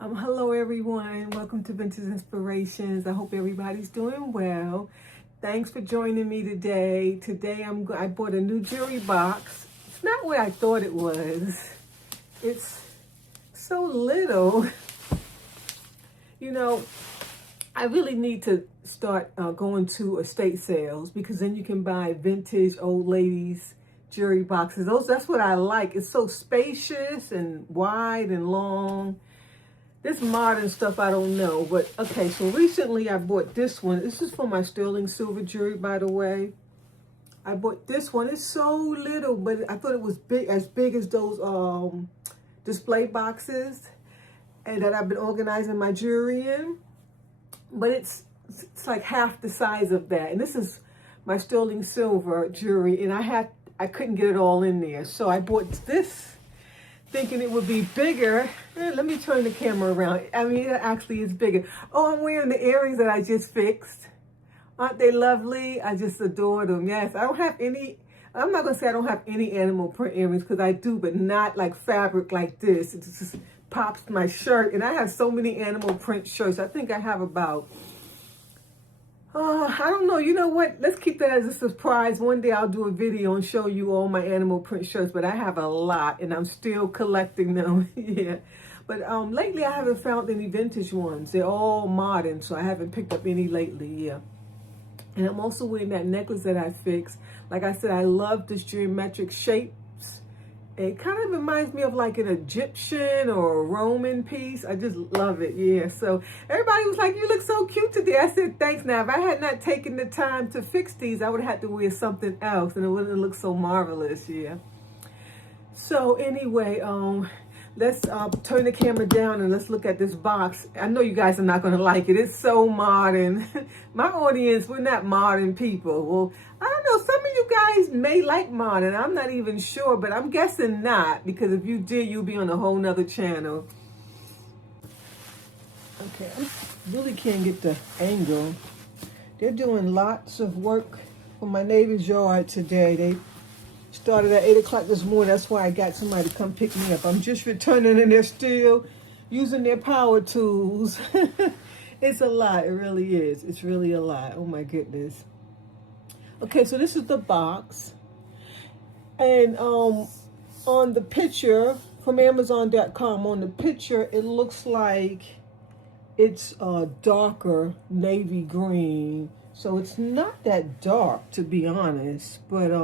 Hello everyone, welcome to Vintage Inspirations. I hope everybody's doing well. Thanks for joining me today. Today I bought a new jewelry box. It's not what I thought it was. It's so little. You know, I really need to start going to estate sales because then you can buy vintage old ladies jewelry boxes. That's what I like. It's so spacious and wide and long. This modern stuff, I don't know. But okay, so recently I bought this one. This is for my sterling silver jewelry, by the way. I bought this one. It's so little, but I thought it was as big as those display boxes and that I've been organizing my jewelry in. But it's like half the size of that. And this is my sterling silver jewelry, and I couldn't get it all in there. So I bought this thinking it would be bigger. Let me turn the camera around. I mean, it actually is bigger. Oh, I'm wearing the earrings that I just fixed. Aren't they lovely? I just adore them. Yes, I don't have any, I'm not going to say I don't have any animal print earrings because I do, but not like fabric like this. It just pops my shirt. And I have so many animal print shirts. I think I have about, I don't know. You know what? Let's keep that as a surprise. One day I'll do a video and show you all my animal print shirts, but I have a lot and I'm still collecting them. Yeah. But lately I haven't found any vintage ones. They're all modern, so I haven't picked up any lately. Yeah. And I'm also wearing that necklace that I fixed. Like I said, I love this geometric shapes. It kind of reminds me of like an Egyptian or a Roman piece. I just love it. Yeah. So everybody was like, you look so cute today. I said, thanks. Now, if I had not taken the time to fix these, I would have had to wear something else and it wouldn't look so marvelous. Yeah. So anyway, let's turn the camera down and let's look at this box. I know you guys are not going to like it. It's so modern. My audience, we're not modern people. Well, I don't know. Some of you guys may like modern. I'm not even sure, but I'm guessing not, because if you did, you'd be on a whole nother channel. Okay, I really can't get the angle. They're doing lots of work for my neighbor's yard today. They started at 8 o'clock this morning. That's why I got somebody to come pick me up. I'm just returning and they're still using their power tools. It's a lot. It really is. It's really a lot. Oh my goodness. Okay, so this is the box. And on the picture from Amazon.com, on the picture, it looks like it's a darker navy green. So it's not that dark, to be honest. But I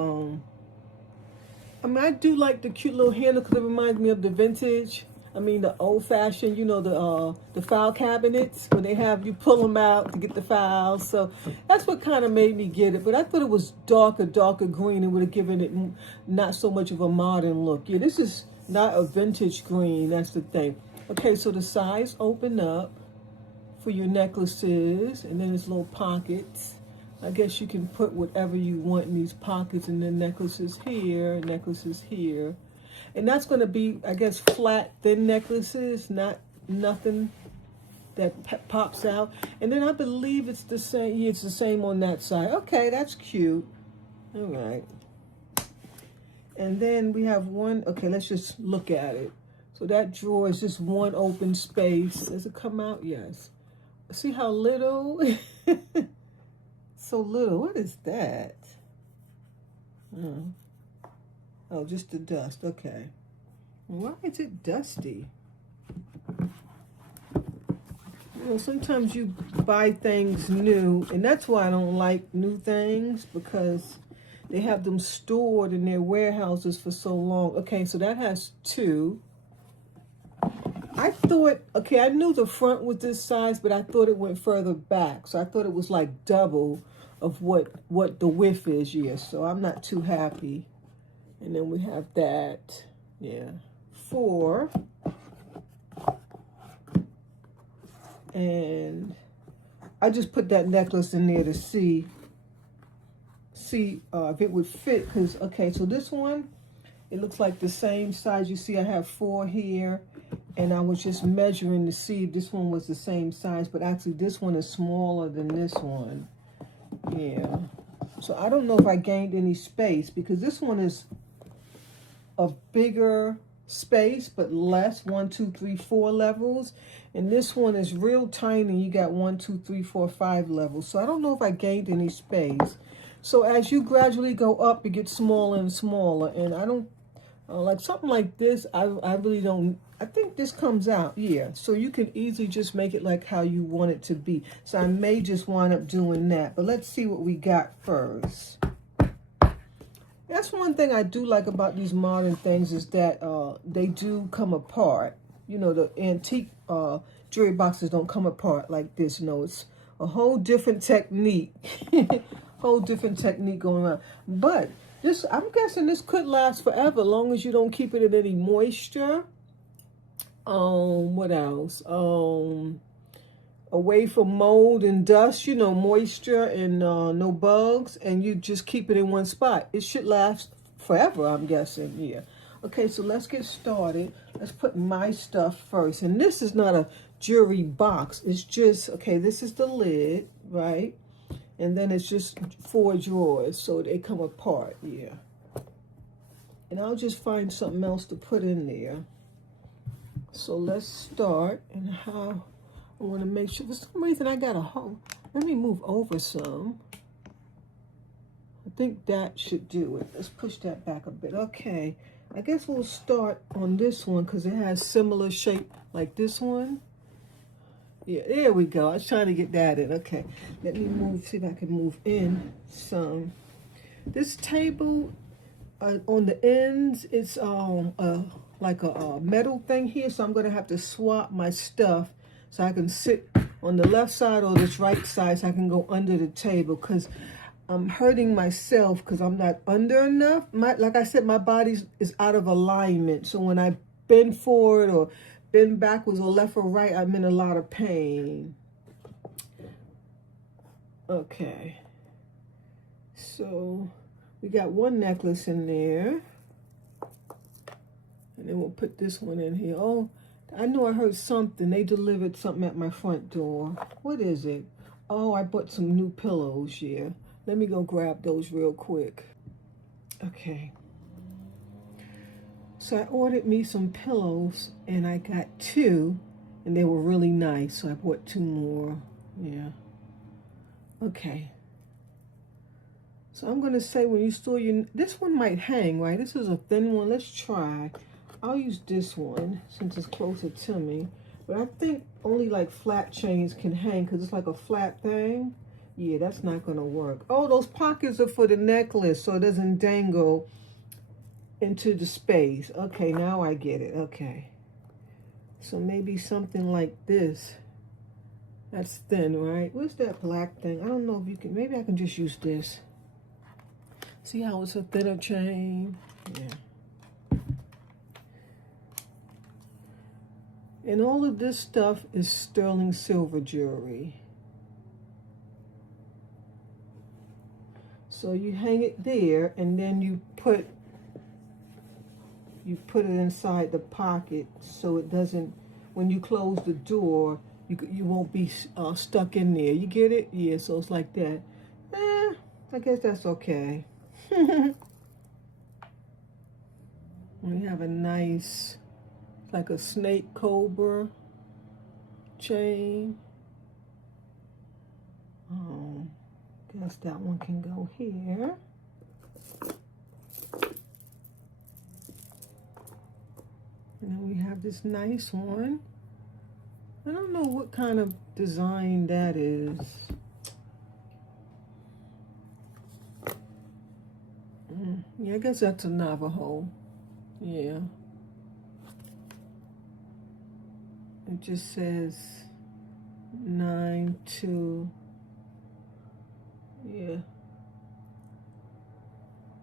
mean, I do like the cute little handle because it reminds me of the vintage. I mean, the old-fashioned, you know, the file cabinets when they have you pull them out to get the files. So that's what kind of made me get it. But I thought it was darker green and would have given it not so much of a modern look. Yeah, this is not a vintage green. That's the thing. Okay, so the sides open up for your necklaces, and then there's little pockets. I guess you can put whatever you want in these pockets, and then necklaces here, necklaces here. And that's going to be, I guess, flat, thin necklaces, not nothing that pops out. And then I believe it's the same. Yeah, it's the same on that side. Okay, that's cute. All right. And then we have one. Okay, let's just look at it. So that drawer is just one open space. Does it come out? Yes. See how little? So little. What is that? Oh, just the dust. Okay. Why is it dusty? You know, sometimes you buy things new, and that's why I don't like new things, because they have them stored in their warehouses for so long. Okay, so that has two. I thought, okay, I knew the front was this size, but I thought it went further back. So I thought it was like double of what the width is. Yeah, so I'm not too happy. And then we have that. Yeah, 4. And I just put that necklace in there to see if it would fit. Because, okay, so this one, it looks like the same size. You see I have 4 here. And I was just measuring to see if this one was the same size. But actually, this one is smaller than this one. Yeah. So I don't know if I gained any space, because this one is a bigger space, but less. 1, 2, 3, 4 levels. And this one is real tiny. You got 1, 2, 3, 4, 5 levels. So I don't know if I gained any space. So as you gradually go up, it gets smaller and smaller. And I don't, like something like this, I really don't, I think this comes out, yeah. So you can easily just make it like how you want it to be. So I may just wind up doing that. But let's see what we got first. That's one thing I do like about these modern things is that they do come apart. You know, the antique jewelry boxes don't come apart like this. No, it's a whole different technique. Whole different technique going on. But this, I'm guessing this could last forever, as long as you don't keep it in any moisture. What else? Away from mold and dust, you know, moisture and no bugs, and you just keep it in one spot. It should last forever, I'm guessing, yeah. Okay, so let's get started. Let's put my stuff first. And this is not a jewelry box. It's just, okay, this is the lid, right? And then it's just 4 drawers, so they come apart, yeah. And I'll just find something else to put in there. So let's start, and how I want to make sure. For some reason, I got a hole. Let me move over some. I think that should do it. Let's push that back a bit. Okay. I guess we'll start on this one because it has similar shape like this one. Yeah, there we go. I was trying to get that in. Okay. Let me move, see if I can move in some. This table on the ends, it's like a metal thing here. So I'm going to have to swap my stuff so I can sit on the left side or this right side so I can go under the table, because I'm hurting myself because I'm not under enough. Like I said, my body is out of alignment. So when I bend forward or bend backwards or left or right, I'm in a lot of pain. Okay. So we got one necklace in there. And then we'll put this one in here. Oh, I know I heard something. They delivered something at my front door. What is it? Oh, I bought some new pillows, yeah. Let me go grab those real quick. Okay. So I ordered me some pillows, and I got 2, and they were really nice. So I bought 2 more, yeah. Okay. So I'm going to say when you store your, this one might hang, right? This is a thin one. Let's try. I'll use this one since it's closer to me. But I think only like flat chains can hang because it's like a flat thing. Yeah, that's not going to work. Oh, those pockets are for the necklace so it doesn't dangle into the space. Okay, now I get it. Okay. So maybe something like this. That's thin, right? Where's that black thing? I don't know if you can, maybe I can just use this. See how it's a thinner chain? Yeah. And all of this stuff is sterling silver jewelry. So you hang it there, and then you put it inside the pocket so it doesn't, when you close the door, you won't be stuck in there. You get it? Yeah, so it's like that. I guess that's okay. We have a nice, like a snake cobra chain. Guess that one can go here. And then we have this nice one. I don't know what kind of design that is. Yeah, I guess that's a Navajo. Yeah. It just says 9-2. Yeah.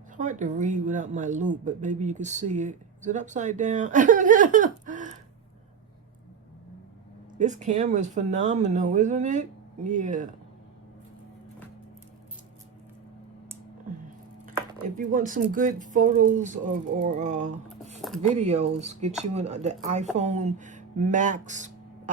It's hard to read without my loupe, but maybe you can see it. Is it upside down? I don't know. This camera is phenomenal, isn't it? Yeah. If you want some good photos or videos, get you the iPhone Max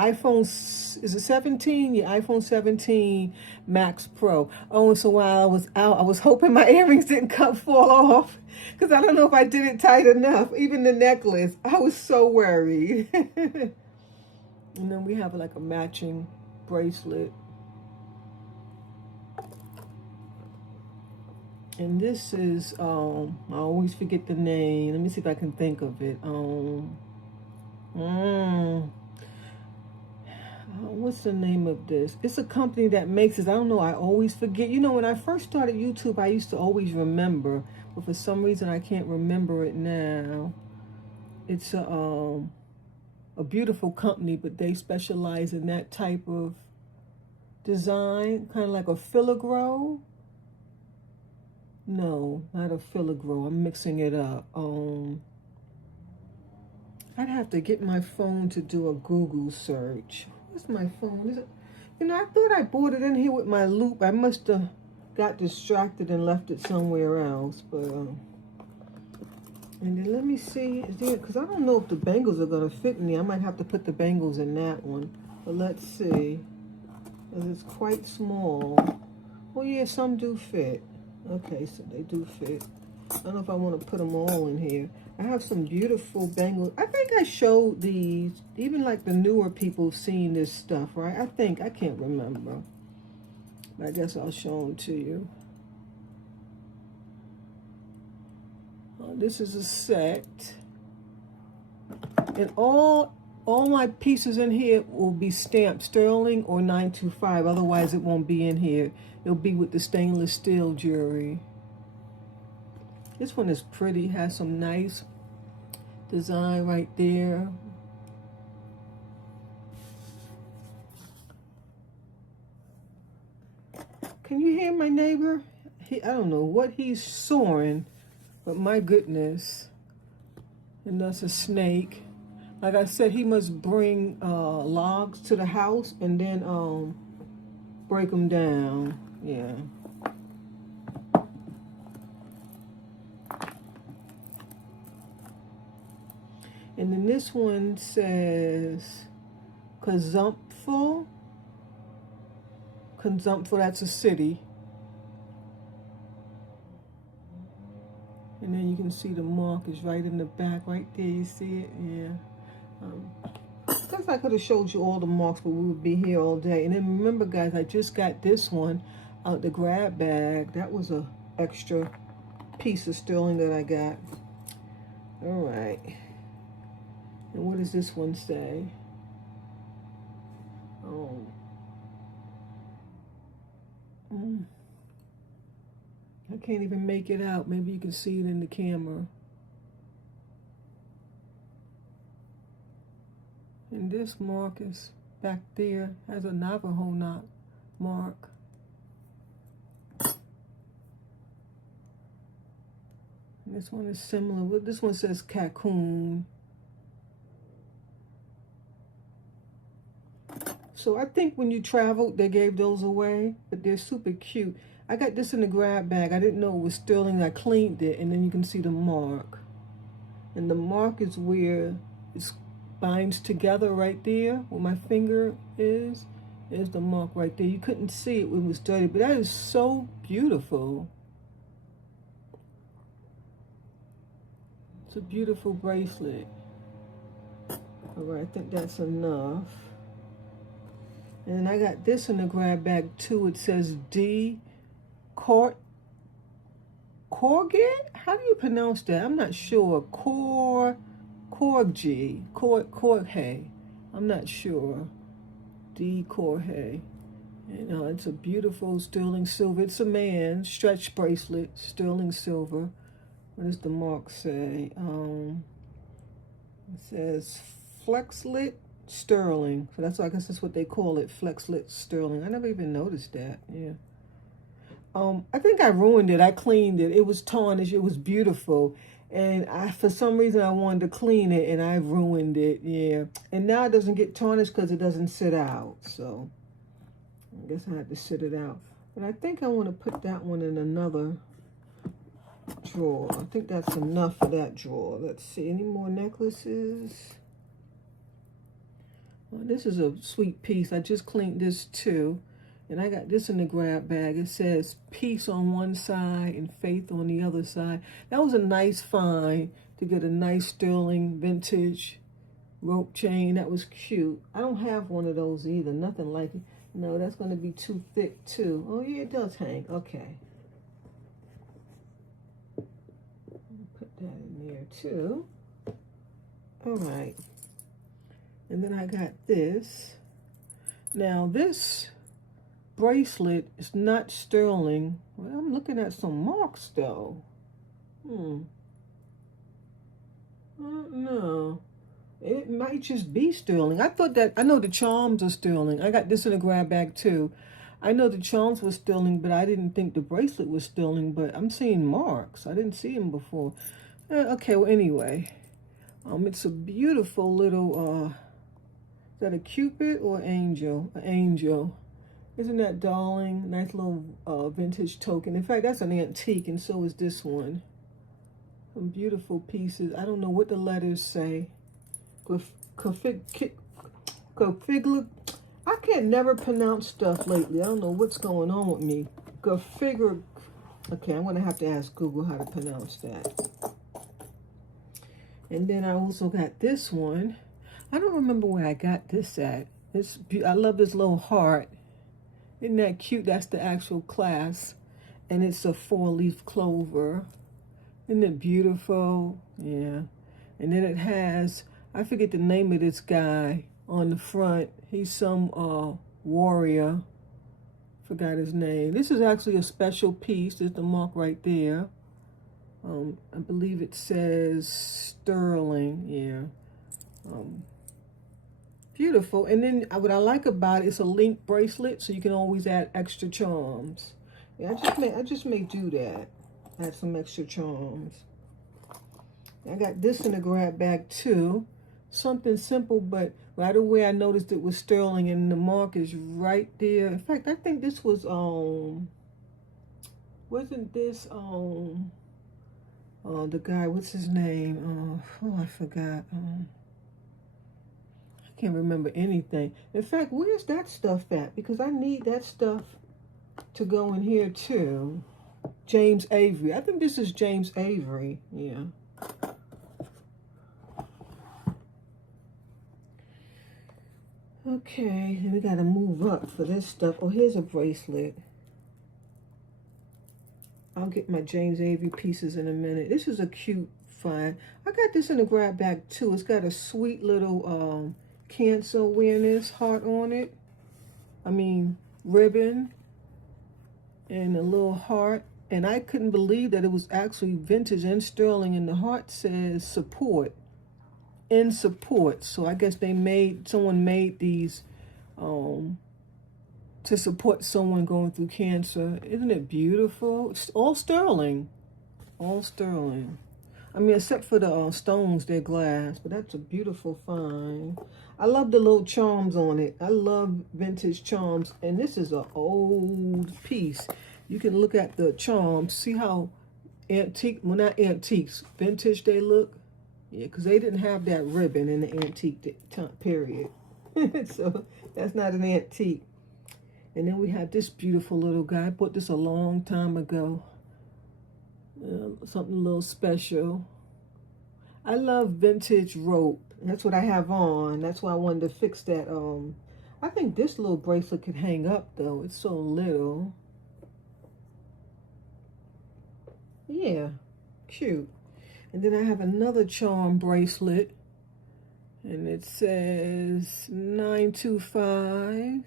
Is it 17? Yeah, iPhone 17 Max Pro. Oh, and so while I was out, I was hoping my earrings didn't fall off because I don't know if I did it tight enough. Even the necklace, I was so worried. And then we have like a matching bracelet. And this is, I always forget the name. Let me see if I can think of it. What's the name of this? It's a company that makes this. I don't know. I always forget. You know, when I first started YouTube, I used to always remember, but for some reason I can't remember it now. It's a beautiful company, but they specialize in that type of design, kind of like a filigree. No, not a filigree. I'm mixing it up. I'd have to get my phone to do a Google search. Where's my phone? Is it? You know, I thought I brought it in here with my loop. I must have got distracted and left it somewhere else. But and then let me see. Is there? Because I don't know if the bangles are gonna fit me. I might have to put the bangles in that one. But let's see. Because it's quite small. Oh yeah, some do fit. Okay, so they do fit. I don't know if I want to put them all in here. I have some beautiful bangles. I think I showed these. Even like the newer people seeing this stuff, right? I can't remember. But I guess I'll show them to you. This is a set. And all my pieces in here will be stamped sterling or 925. Otherwise, it won't be in here. It'll be with the stainless steel jewelry. This one is pretty, has some nice design right there. Can you hear my neighbor? I don't know what he's soaring, but my goodness. And that's a snake. Like I said, he must bring logs to the house and then break them down. Yeah. And then this one says Kazumpful. Kazumpful, that's a city. And then you can see the mark is right in the back, right there. You see it? Yeah. Guess I could have showed you all the marks, but we would be here all day. And then remember, guys, I just got this one out the grab bag. That was a extra piece of sterling that I got. All right. And what does this one say? Oh. I can't even make it out. Maybe you can see it in the camera. And this mark is back there, has a Navajo knot mark. And this one is similar. This one says Cocoon. So I think when you traveled, they gave those away, but they're super cute. I got this in the grab bag. I didn't know it was sterling. I cleaned it, and then you can see the mark. And the mark is where it binds together right there, where my finger is. There's the mark right there. You couldn't see it when it was dirty, but that is so beautiful. It's a beautiful bracelet. All right, I think that's enough. And I got this in the grab bag too. It says D. Corget? How do you pronounce that? I'm not sure. Corgi. I'm not sure. D. Corge. And it's a beautiful sterling silver. It's a man. Stretch bracelet. Sterling silver. What does the mark say? It says Flexlet Sterling. So I guess that's what they call it. Flexlet Sterling. I never even noticed that. Yeah. I think I ruined it. I cleaned it. It was tarnished. It was beautiful. And for some reason, I wanted to clean it, and I ruined it. Yeah. And now it doesn't get tarnished because it doesn't sit out. So I guess I have to sit it out. But I think I want to put that one in another drawer. I think that's enough for that drawer. Let's see. Any more necklaces? Well, this is a sweet piece. I just cleaned this too. And I got this in the grab bag. It says peace on one side and faith on the other side. That was a nice find to get a nice sterling vintage rope chain. That was cute. I don't have one of those either. Nothing like it. No, that's going to be too thick too. Oh yeah, it does hang. Okay. Put that in there too. All right. And then I got this. Now this bracelet is not sterling. Well, I'm looking at some marks though. No. It might just be sterling. I thought that, I know the charms are sterling. I got this in a grab bag too. I know the charms were sterling, but I didn't think the bracelet was sterling, but I'm seeing marks. I didn't see them before. Okay, well anyway. It's a beautiful little, is that a Cupid or angel? An angel. Isn't that darling? Nice little vintage token. In fact, that's an antique, and so is this one. Some beautiful pieces. I don't know what the letters say. Configure. I can't never pronounce stuff lately. I don't know what's going on with me. Configure. Okay, I'm going to have to ask Google how to pronounce that. And then I also got this one. I don't remember where I got this at. I love this little heart. Isn't that cute? That's the actual class. And it's a 4-leaf clover. Isn't it beautiful? Yeah. And then it has, I forget the name of this guy on the front. He's some warrior. Forgot his name. This is actually a special piece. There's the mark right there. I believe it says sterling. Yeah. Beautiful. And then what I like about it, it's a link bracelet, so you can always add extra charms. Yeah, I just may do that. Add some extra charms. I got this in a grab bag too. Something simple, but right away I noticed it was sterling, and the mark is right there. In fact, I think this was wasn't this the guy, what's his name? I forgot. I can't remember anything. In fact, where's that stuff at? Because I need that stuff to go in here too. James Avery. I think this is James Avery. Yeah. Okay, we gotta move up for this stuff. Oh, here's a bracelet. I'll get my James Avery pieces in a minute. This is a cute find. I got this in a grab bag too. It's got a sweet little cancer awareness heart on it. I mean, ribbon and a little heart. And I couldn't believe that it was actually vintage and sterling, and the heart says support. In support. So I guess someone made these to support someone going through cancer. Isn't it beautiful? It's all sterling. All sterling. I mean, except for the stones, they're glass, but that's a beautiful find. I love the little charms on it. I love vintage charms, and this is an old piece. You can look at the charms, see how antique, well, not antiques, vintage they look. Yeah, because they didn't have that ribbon in the antique period. So that's not an antique. And then we have this beautiful little guy. I bought this a long time ago. Something a little special. I love vintage rope. That's what I have on. That's why I wanted to fix that. I think this little bracelet could hang up though. It's so little. Yeah, cute. And then I have another charm bracelet, and it says 925.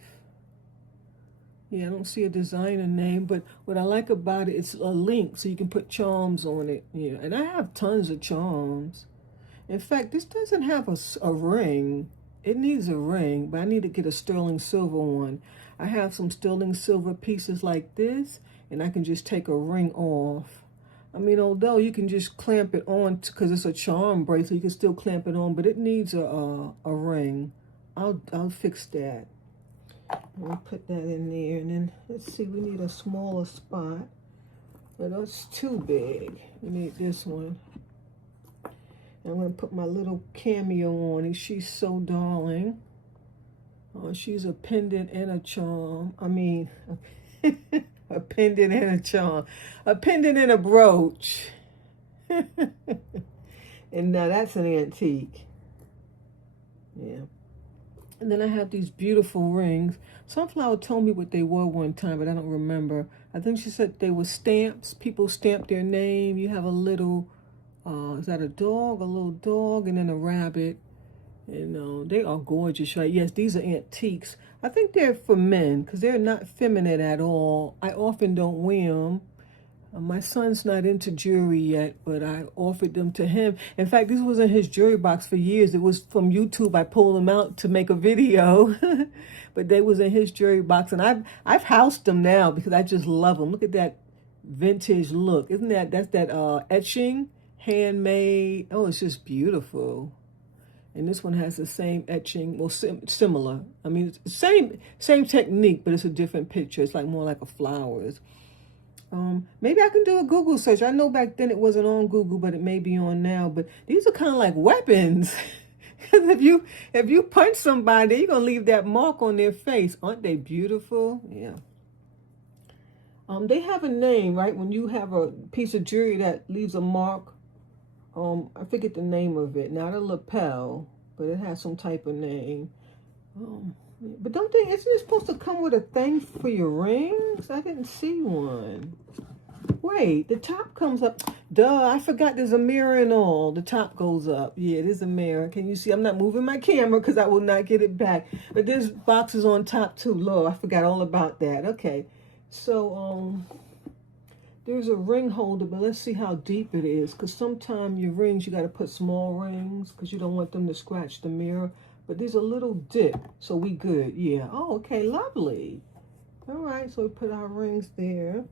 Yeah, I don't see a designer name, but what I like about it, it's a link, so you can put charms on it. Yeah, and I have tons of charms. In fact, this doesn't have a ring. It needs a ring, but I need to get a sterling silver one. I have some sterling silver pieces like this, and I can just take a ring off. I mean, although you can just clamp it on because it's a charm bracelet, you can still clamp it on, but it needs a ring. I'll fix that. I'll put that in there, and then let's see. We need a smaller spot, but that's too big. We need this one. I'm gonna put my little cameo on, and she's so darling. Oh, she's a pendant and a charm. I mean, a pendant and a charm. A pendant and a brooch. And now that's an antique. Yeah. And then I have these beautiful rings. Sunflower told me what they were one time, but I don't remember. I think she said they were stamps. People stamp their name. You have a little, is that a dog? A little dog, and then a rabbit. And they are gorgeous, right? Yes, these are antiques. I think they're for men because they're not feminine at all. I often don't wear them. My son's not into jewelry yet, but I offered them to him. In fact, this was in his jewelry box for years. It was from YouTube. I pulled them out to make a video, but they was in his jewelry box, and I've housed them now because I just love them. Look at that vintage look. Isn't that's that etching, handmade? Oh, it's just beautiful. And this one has the same etching, well, similar. I mean, it's same technique, but it's a different picture. It's like more like a flowers. Maybe I can do a Google search. I know back then it wasn't on Google, but it may be on now. But these are kind of like weapons. Because if you punch somebody, you're gonna leave that mark on their face. Aren't they beautiful? Yeah. They have a name, right? When you have a piece of jewelry that leaves a mark. I forget the name of it. Not a lapel, but it has some type of name. But isn't it supposed to come with a thing for your rings? I didn't see one. Wait, the top comes up. Duh, I forgot there's a mirror and all. The top goes up. Yeah, it is a mirror. Can you see? I'm not moving my camera because I will not get it back. But there's boxes on top too. Lord, I forgot all about that. Okay, so, there's a ring holder, but let's see how deep it is. Because sometimes your rings, you got to put small rings because you don't want them to scratch the mirror. But there's a little dip, so we good. Yeah. Oh, okay, lovely. All right, so we put our rings there.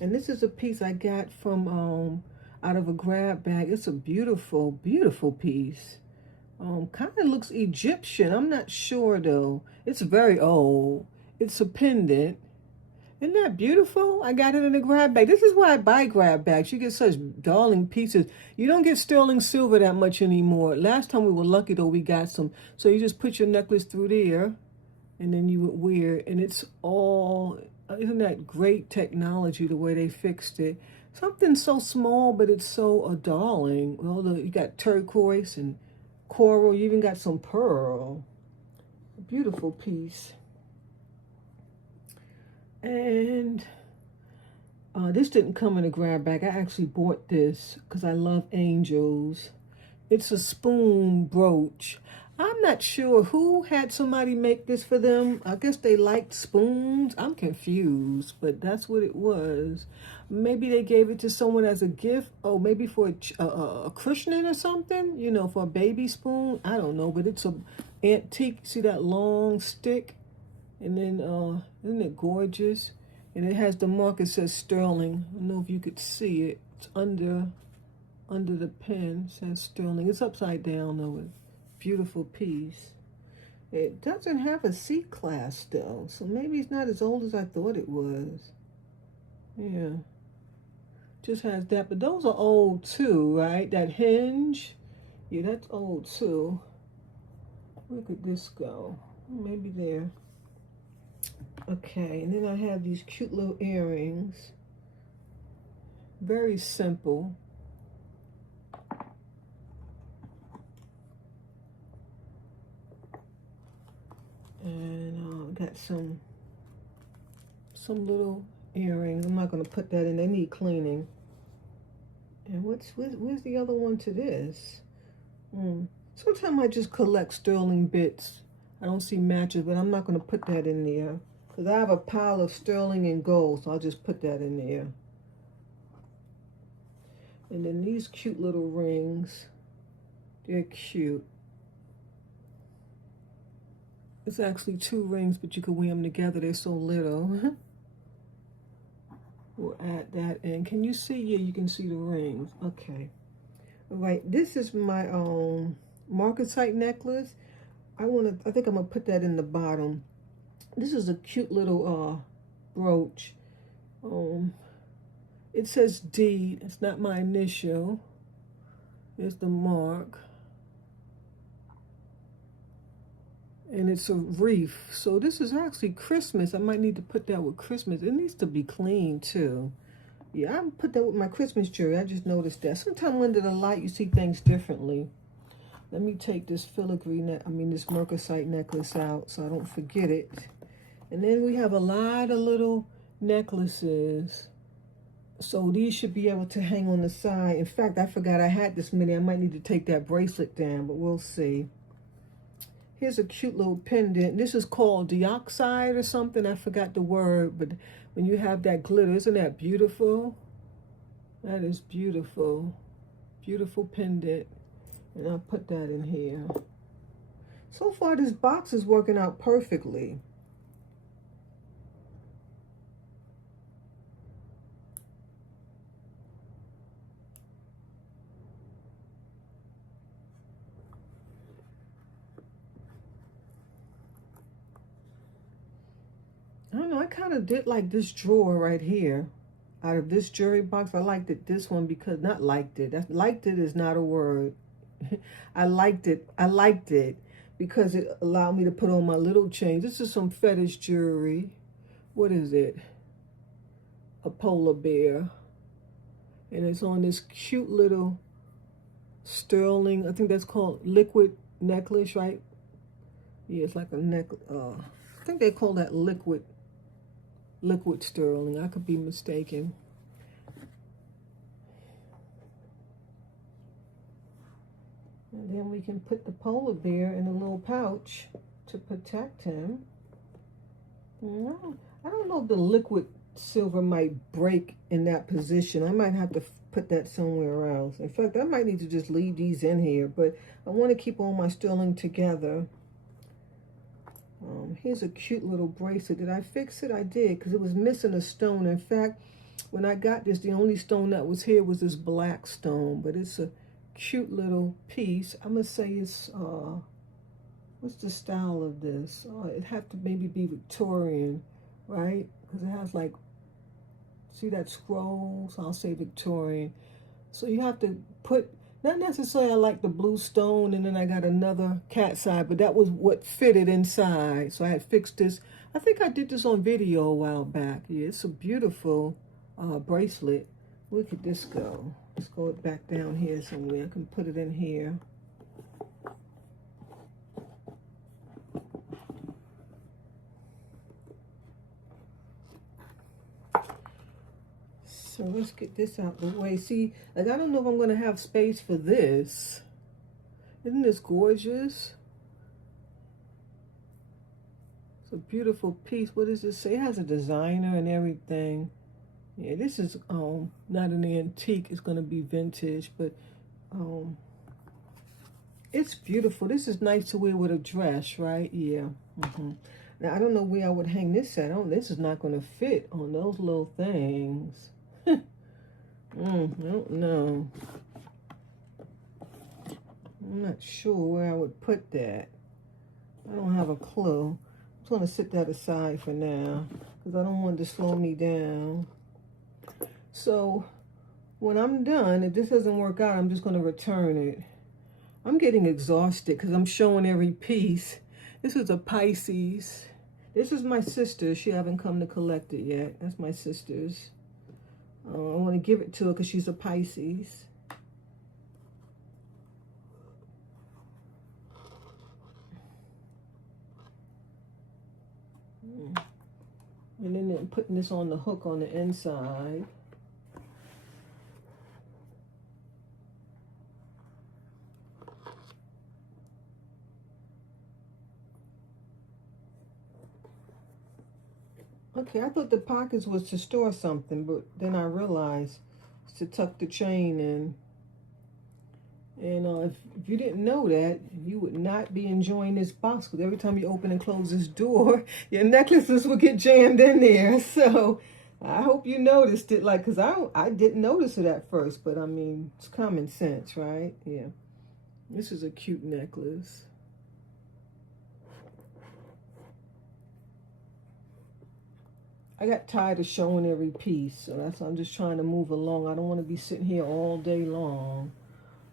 And this is a piece I got from out of a grab bag. It's a beautiful, beautiful piece. Kind of looks Egyptian. I'm not sure, though. It's very old. It's a pendant. Isn't that beautiful? I got it in a grab bag. This is why I buy grab bags. You get such darling pieces. You don't get sterling silver that much anymore. Last time we were lucky, though, we got some. So you just put your necklace through there, and then you would wear it. And it's all, isn't that great technology, the way they fixed it? Something so small, but it's so darling. Well, you got turquoise and coral. You even got some pearl. A beautiful piece. And this didn't come in a grab bag. I actually bought this because I love angels. It's a spoon brooch. I'm not sure who had somebody make this for them. I guess they liked spoons. I'm confused, but that's what it was. Maybe they gave it to someone as a gift. Oh, maybe for a christening or something, for a baby spoon. I don't know, but it's a antique. See that long stick? And then, isn't it gorgeous? And it has the mark, it says sterling. I don't know if you could see it. It's under the pen, it says sterling. It's upside down, though. It's a beautiful piece. It doesn't have a C class, though. So maybe it's not as old as I thought it was. Yeah. Just has that. But those are old, too, right? That hinge. Yeah, that's old, too. Where could this go? Maybe there. Okay, and then I have these cute little earrings. Very simple. And got some little earrings. I'm not going to put that in. They need cleaning. And where's the other one to this? Sometimes I just collect sterling bits. I don't see matches, but I'm not going to put that in there. Because I have a pile of sterling and gold, so I'll just put that in there. And then these cute little rings. They're cute. It's actually 2 rings, but you can wear them together. They're so little. We'll add that in. Can you see? Yeah, you can see the rings. Okay. All right. This is my marcasite necklace. I think I'm going to put that in the bottom. This is a cute little brooch. It says D. It's not my initial. There's the mark. And it's a wreath. So this is actually Christmas. I might need to put that with Christmas. It needs to be clean too. Yeah, I put that with my Christmas jewelry. I just noticed that. Sometimes under the light, you see things differently. Let me take this this Mercosite necklace out so I don't forget it. And then we have a lot of little necklaces. So these should be able to hang on the side. In fact, I forgot I had this many. I might need to take that bracelet down, but we'll see. Here's a cute little pendant. This is called dioxide or something. I forgot the word, but when you have that glitter, isn't that beautiful? That is beautiful. Beautiful pendant. And I'll put that in here. So far, this box is working out perfectly. I don't know, I kind of did like this drawer right here. Out of this jewelry box, I liked it, this one, because, not liked it. Liked it is not a word. I liked it because it allowed me to put on my little chain. This is some fetish jewelry. What is it? A polar bear. And it's on this cute little sterling, I think that's called liquid necklace, right? Yeah, it's like a necklace. I think they call that liquid sterling. I could be mistaken. And then we can put the polar bear in a little pouch to protect him. No, I don't know if the liquid silver might break in that position. I might have to put that somewhere else. In fact, I might need to just leave these in here, but I want to keep all my sterling together. Here's a cute little bracelet. Did I fix it? I did, because it was missing a stone. In fact, when I got this, the only stone that was here was this black stone, but it's a cute little piece. I'm gonna say it's what's the style of this? It'd have to maybe be Victorian, right? Because it has like, see that scroll? So I'll say Victorian. So you have to put, not necessarily I like the blue stone, and then I got another cat's eye, but that was what fitted inside. So I had fixed this. I think I did this on video a while back. Yeah, it's a beautiful bracelet. Where could this go? Let's go back down here somewhere. I can put it in here. So let's get this out the way. See, like, I don't know if I'm going to have space for this. Isn't this gorgeous? It's a beautiful piece. What does it say? It has a designer and everything. Yeah, this is not an antique. It's going to be vintage, but it's beautiful. This is nice to wear with a dress, right? Yeah. Now, I don't know where I would hang this at. This is not going to fit on those little things. I don't know. I'm not sure where I would put that. I don't have a clue. I'm just going to set that aside for now because I don't want it to slow me down. So when I'm done, if this doesn't work out, I'm just going to return it. I'm getting exhausted because I'm showing every piece. This is a Pisces. This is my sister. She haven't come to collect it yet. That's my sister's. I want to give it to her because she's a Pisces. And then putting this on the hook on the inside. Okay, I thought the pockets was to store something, but then I realized it's to tuck the chain in. And if you didn't know that, you would not be enjoying this box, because every time you open and close this door, your necklaces will get jammed in there. So I hope you noticed it, like, because I didn't notice it at first, but I mean, it's common sense, right? Yeah. This is a cute necklace. I got tired of showing every piece, so that's why I'm just trying to move along. I don't want to be sitting here all day long.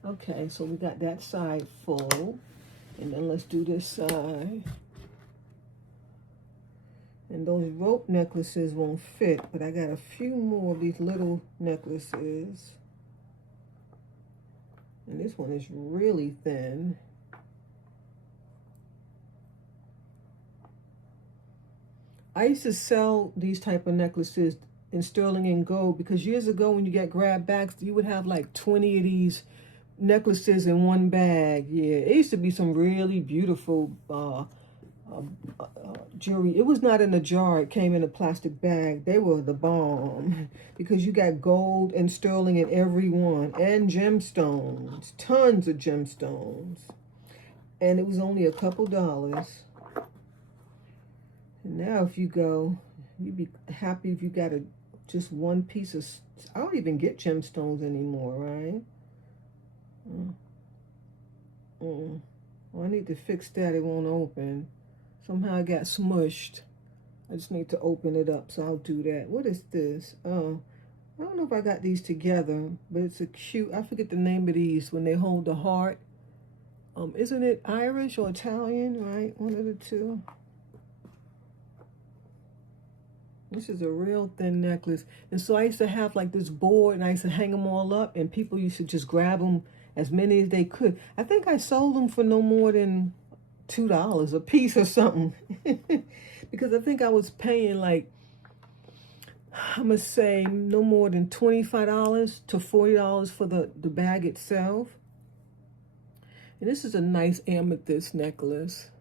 Okay, so we got that side full, and then let's do this side. And those rope necklaces won't fit, but I got a few more of these little necklaces. And this one is really thin. I used to sell these type of necklaces in sterling and gold because years ago when you get grab bags, you would have like 20 of these necklaces in one bag. Yeah, it used to be some really beautiful jewelry. It was not in a jar. It came in a plastic bag. They were the bomb because you got gold and sterling in every one and gemstones, tons of gemstones. And it was only a couple dollars. And now if you go, you'd be happy if you got just one piece of, I don't even get gemstones anymore, right? Well, I need to fix that. It won't open. Somehow it got smushed. I just need to open it up, so I'll do that. What is this? Oh, I don't know if I got these together, but it's a cute, I forget the name of these when they hold the heart. Isn't it Irish or Italian, right? One of the two. This is a real thin necklace. And so I used to have like this board and I used to hang them all up and people used to just grab them as many as they could. I think I sold them for no more than $2 a piece or something. Because I think I was paying like, I'm going to say no more than $25 to $40 for the bag itself. And this is a nice amethyst necklace.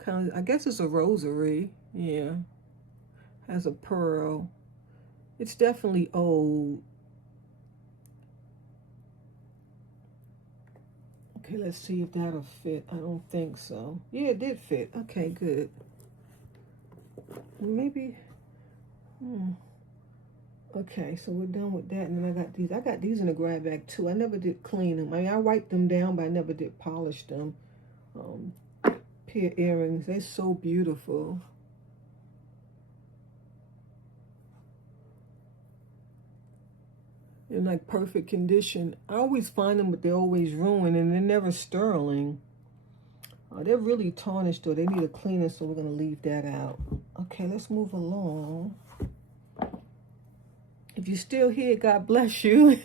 Kind of, I guess it's a rosary. Yeah. Has a pearl. It's definitely old. Okay, let's see if that'll fit. I don't think so. Yeah, it did fit. Okay, good. Maybe. Okay, so we're done with that. And then I got these. I got these in a grab bag too. I never did clean them. I mean, I wiped them down, but I never did polish them. Pair earrings. They're so beautiful. In like perfect condition. I always find them, but they're always ruined and they're never sterling. They're really tarnished though. They need a cleaner, so we're gonna leave that out. Okay, let's move along. If you're still here, God bless you.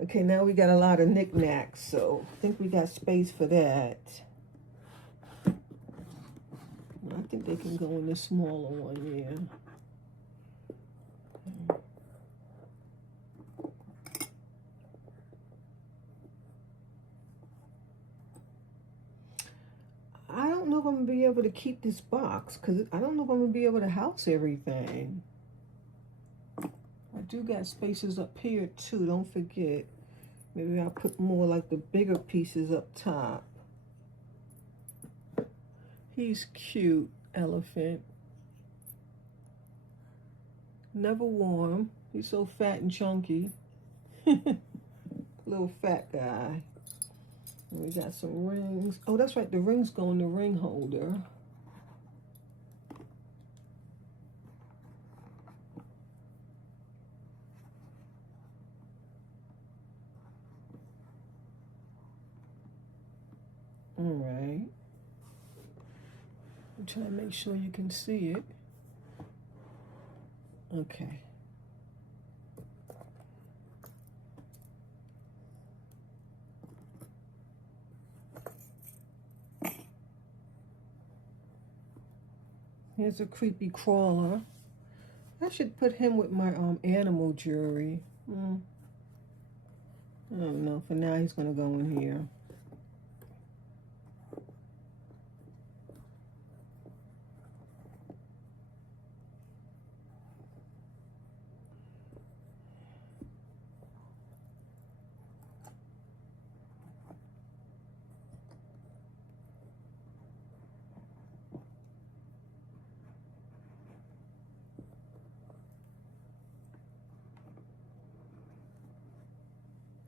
Okay, now we got a lot of knickknacks, so I think we got space for that. I think they can go in the smaller one, yeah. I don't know if I'm going to be able to keep this box because I don't know if I'm going to be able to house everything. I do got spaces up here too, don't forget. Maybe I'll put more like the bigger pieces up top. He's cute, elephant. Never warm. He's so fat and chunky. Little fat guy. And we got some rings. Oh, that's right. The rings go in the ring holder. All right. I'm trying to make sure you can see it. Okay. Here's a creepy crawler. I should put him with my animal jewelry. I don't know. For now, he's gonna go in here.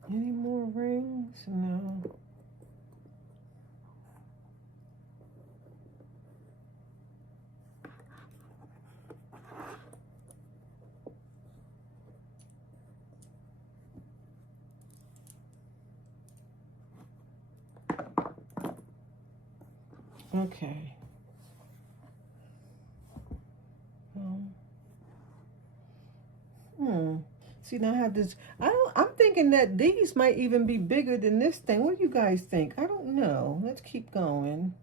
Any more rings? No. Okay. See, now I have this. I'm thinking that these might even be bigger than this thing. What do you guys think? I don't know. Let's keep going.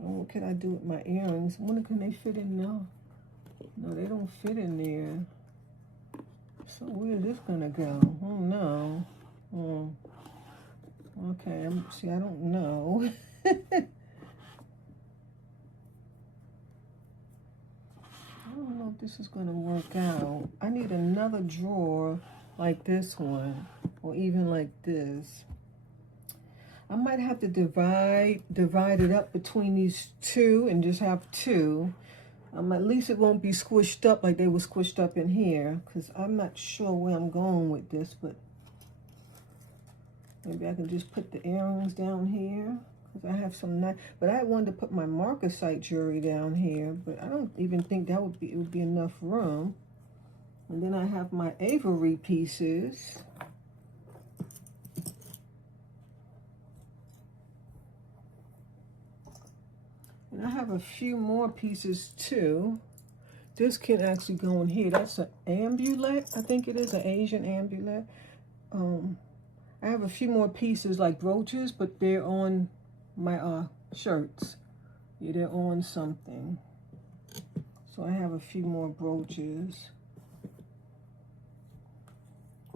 Oh, what can I do with my earrings? I wonder, can they fit in there? No, they don't fit in there. So where is this gonna go? Oh no. Okay. See, I don't know. I don't know if this is gonna work out. I need another drawer like this one, or even like this. I might have to divide it up between these two and just have two. At least it won't be squished up like they were squished up in here, because I'm not sure where I'm going with this, but maybe I can just put the earrings down here, because I have some nice, but I wanted to put my marcasite jewelry down here, but I don't even think it would be enough room. And then I have my Avery pieces. And I have a few more pieces too. This can actually go in here. That's an amulet. I think it is an Asian amulet. I have a few more pieces like brooches, but they're on my shirts. Yeah, they're on something. So I have a few more brooches.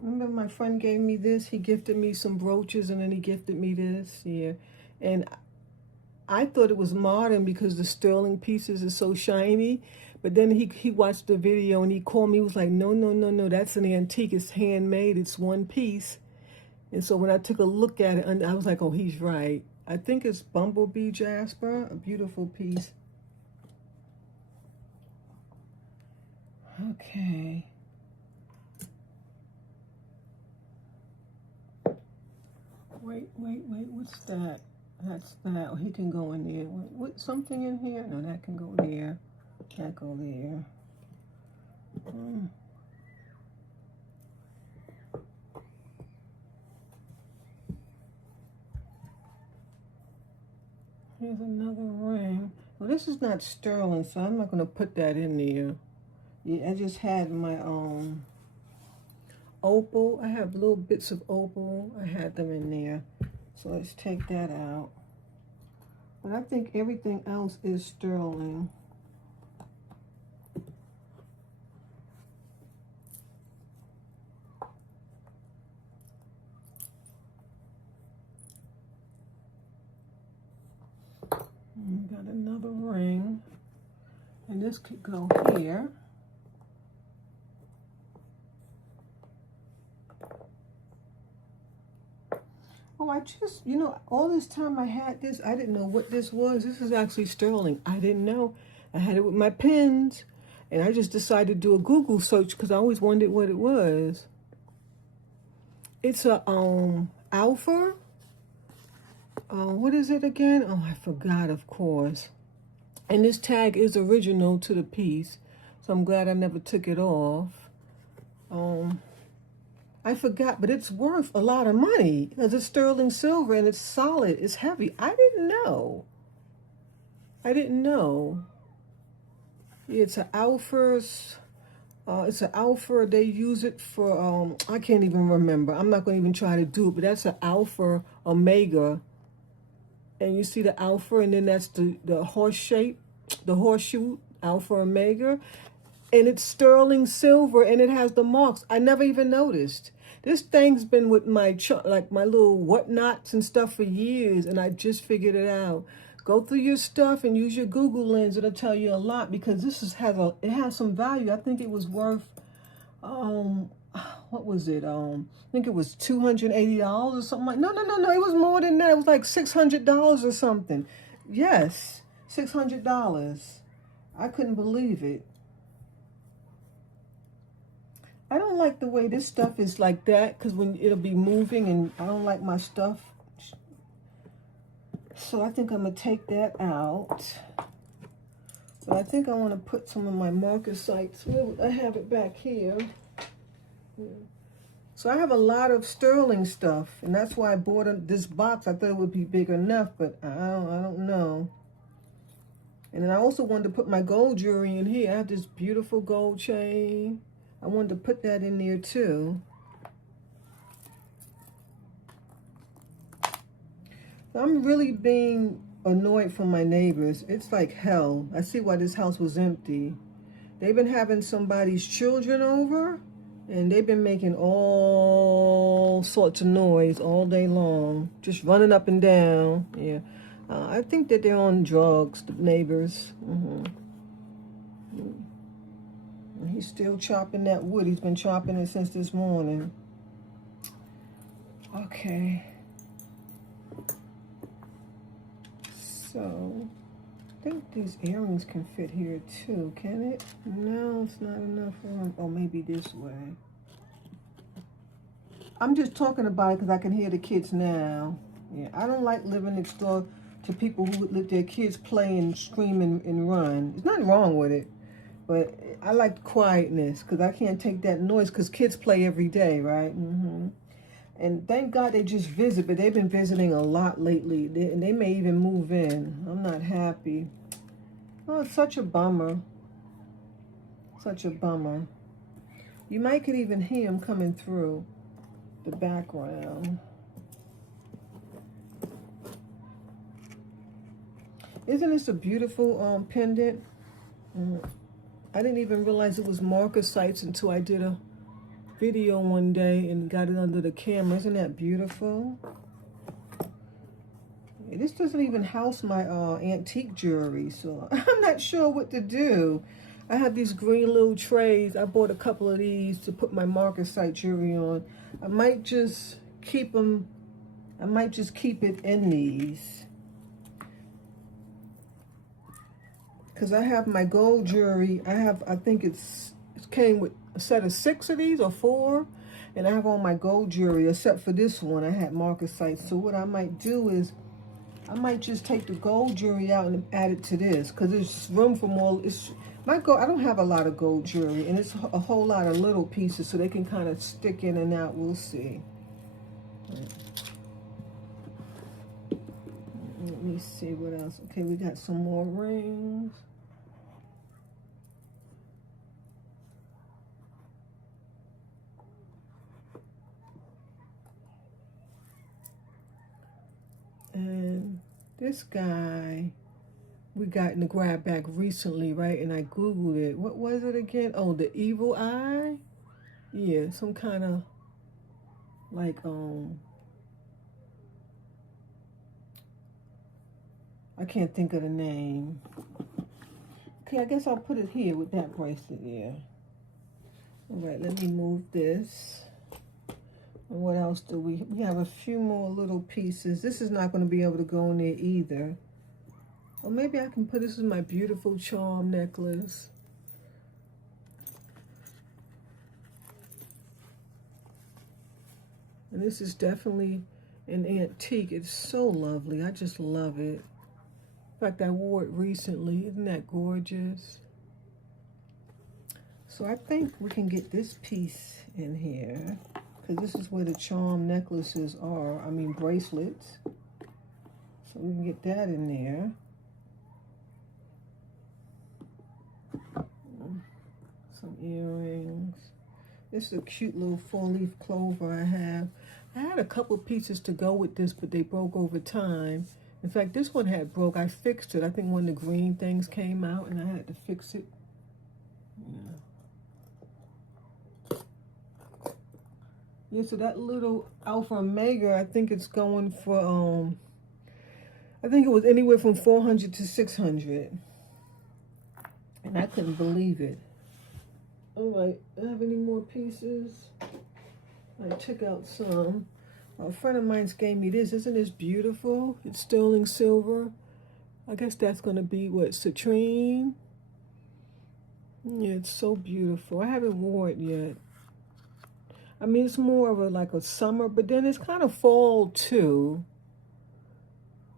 Remember my friend gave me this? He gifted me some brooches and then he gifted me this. Yeah. And I thought it was modern because the sterling pieces are so shiny. But then he watched the video and he called me. He was like, no, that's an antique. It's handmade. It's one piece. And so when I took a look at it, I was like, oh, he's right. I think it's Bumblebee Jasper, a beautiful piece. Okay. Wait, what's that? That's that. Oh, he can go in there. What, something in here? No, that can go there. That go there. Here's another ring. Well, this is not sterling, so I'm not going to put that in there. Yeah, I just had my opal. I have little bits of opal. I had them in there. So let's take that out. But I think everything else is sterling. Got another ring. And this could go here. Oh, I just, all this time I had this, I didn't know what this was. This is actually sterling. I didn't know. I had it with my pins, and I just decided to do a Google search because I always wondered what it was. It's a alpha. What is it again? Oh, I forgot, of course. And this tag is original to the piece, so I'm glad I never took it off. I forgot, but it's worth a lot of money because it's sterling silver and it's solid. It's heavy. I didn't know. It's an Alpha's. It's an Alpha. They use it for. I can't even remember. I'm not going to even try to do it. But that's an Alpha Omega. And you see the Alpha, and then that's the horse shape, the horseshoe Alpha Omega. And it's sterling silver, and it has the marks. I never even noticed. This thing's been with my my little whatnots and stuff for years, and I just figured it out. Go through your stuff and use your Google lens. It'll tell you a lot because this it has some value. I think it was worth what was it? I think it was $280 or something like. No. It was more than that. It was like $600 or something. Yes, $600. I couldn't believe it. I don't like the way this stuff is like that because when it'll be moving and I don't like my stuff. So I think I'm going to take that out. But I think I want to put some of my marcasites. I have it back here. So I have a lot of sterling stuff. And that's why I bought this box. I thought it would be big enough, but I don't know. And then I also wanted to put my gold jewelry in here. I have this beautiful gold chain. I wanted to put that in there too. I'm really being annoyed from my neighbors. It's like hell. I see why this house was empty. They've been having somebody's children over, and they've been making all sorts of noise all day long, just running up and down. Yeah, I think that they're on drugs, the neighbors. And he's still chopping that wood. He's been chopping it since this morning. Okay. So, I think these earrings can fit here too, can it? No, it's not enough room. Oh, maybe this way. I'm just talking about it because I can hear the kids now. Yeah, I don't like living next door to people who let their kids play and scream and run. There's nothing wrong with it, but I like quietness because I can't take that noise because kids play every day, right? And thank God they just visit, but they've been visiting a lot lately. And they may even move in. I'm not happy. Oh, it's such a bummer. Such a bummer. You might could even hear them coming through the background. Isn't this a beautiful pendant? I didn't even realize it was marcasites until I did a video one day and got it under the camera. Isn't that beautiful? This doesn't even house my antique jewelry, so I'm not sure what to do. I have these green little trays. I bought a couple of these to put my marcasite jewelry on. I might just keep them. I might just keep it in these. Because I have my gold jewelry. I think it came with a set of 6 of these or 4. And I have all my gold jewelry except for this one. I had marcasite. So what I might do is I might just take the gold jewelry out and add it to this. Because there's room for more. I don't have a lot of gold jewelry. And it's a whole lot of little pieces. So they can kind of stick in and out. We'll see. Let me see what else. Okay, we got some more rings. And this guy, we got in the grab bag recently, right? And I Googled it. What was it again? Oh, the evil eye? Yeah, some kind of like, I can't think of the name. Okay, I guess I'll put it here with that bracelet there. All right, let me move this. And what else do we have? A few more little pieces. This is not going to be able to go in there either. Or maybe I can put this in my beautiful charm necklace. And this is definitely an antique. It's so lovely. I just love it. In fact, I wore it recently. Isn't that gorgeous? So I think we can get this piece in here. Because this is where the charm necklaces are. I mean, bracelets. So we can get that in there. Some earrings. This is a cute little 4-leaf clover I have. I had a couple pieces to go with this, but they broke over time. In fact, this one had broke. I fixed it. I think when the green things came out and I had to fix it. Yeah, so that little Alpha Omega, I think it's going for, I think it was anywhere from 400 to 600. And I couldn't believe it. All right, do I have any more pieces? I took out some. A friend of mine gave me this. Isn't this beautiful? It's sterling silver. I guess that's going to be, what, citrine? Yeah, it's so beautiful. I haven't worn it yet. I mean, it's more of like a summer, but then it's kind of fall too.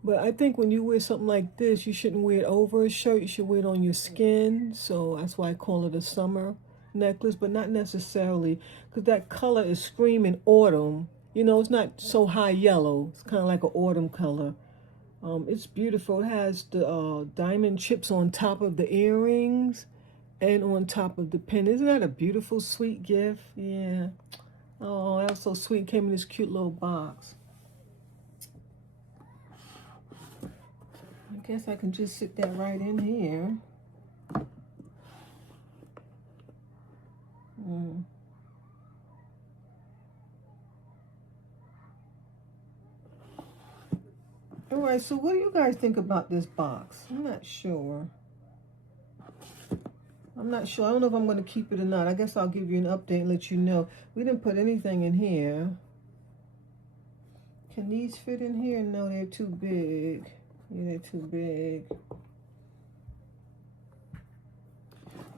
But I think when you wear something like this, you shouldn't wear it over a shirt. You should wear it on your skin. So that's why I call it a summer necklace, but not necessarily, because that color is screaming autumn. You know, it's not so high yellow. It's kind of like an autumn color. It's beautiful. It has the diamond chips on top of the earrings and on top of the pin. Isn't that a beautiful, sweet gift? Yeah. Oh, that was so sweet. Came in this cute little box. I guess I can just sit that right in here. All right, so what do you guys think about this box? I'm not sure. I don't know if I'm going to keep it or not. I guess I'll give you an update and let you know. We didn't put anything in here. Can these fit in here? No, they're too big. Yeah, they're too big.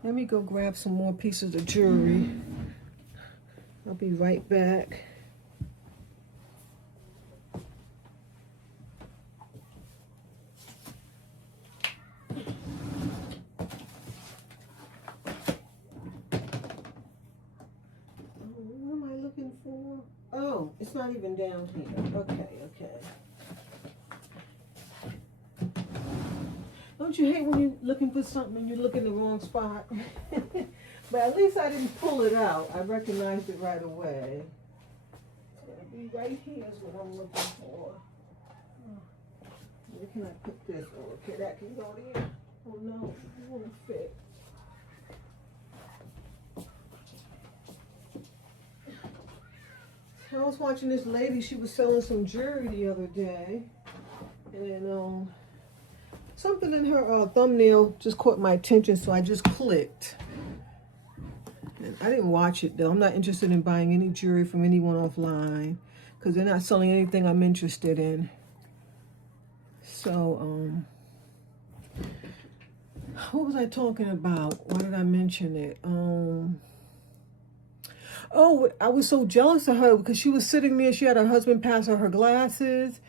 Let me go grab some more pieces of jewelry. I'll be right back. What am I looking for? Oh, it's not even down here. Okay. Don't you hate when you're looking for something and you look in the wrong spot? But at least I didn't pull it out. I recognized it right away. It's going to be right here is what I'm looking for. Where can I put this? Oh, okay, that can go there. Oh no, it won't fit. I was watching this lady. She was selling some jewelry the other day. And something in her thumbnail just caught my attention, so I just clicked. And I didn't watch it, though. I'm not interested in buying any jewelry from anyone offline because they're not selling anything I'm interested in. So, what was I talking about? Why did I mention it? Oh, I was so jealous of her because she was sitting there. She had her husband pass her glasses.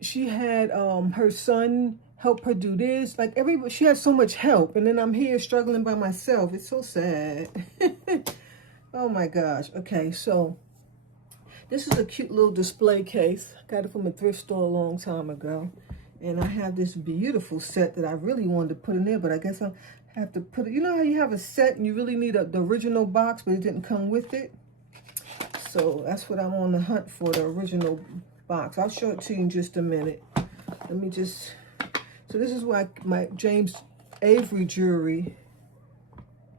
She had her son help her do this. Like everybody, she had so much help, and then I'm here struggling by myself. It's so sad. Oh my gosh. Okay, so this is a cute little display case. I got it from a thrift store a long time ago, and I have this beautiful set that I really wanted to put in there, but I guess I have to put it. You know how you have a set and you really need the original box, but it didn't come with it. So that's what I'm on the hunt for, the original box. I'll show it to you in just a minute. Let me just, so this is why my James Avery jewelry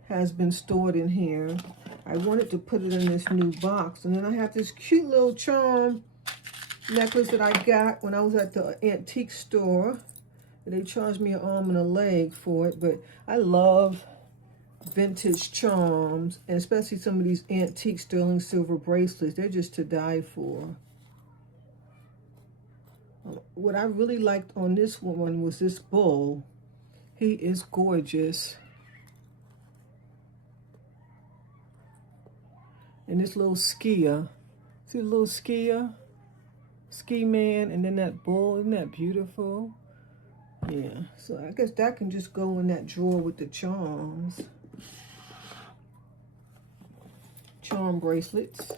has been stored in here. I wanted to put it in this new box. And then I have this cute little charm necklace that I got when I was at the antique store. They charged me an arm and a leg for it, but I love vintage charms, and especially some of these antique sterling silver bracelets. They're just to die for. What I really liked on this one was this bull. He is gorgeous. And this little skier. See the little skier? Ski man, and then that bull. Isn't that beautiful? Yeah, so I guess that can just go in that drawer with the charms. Charm bracelets.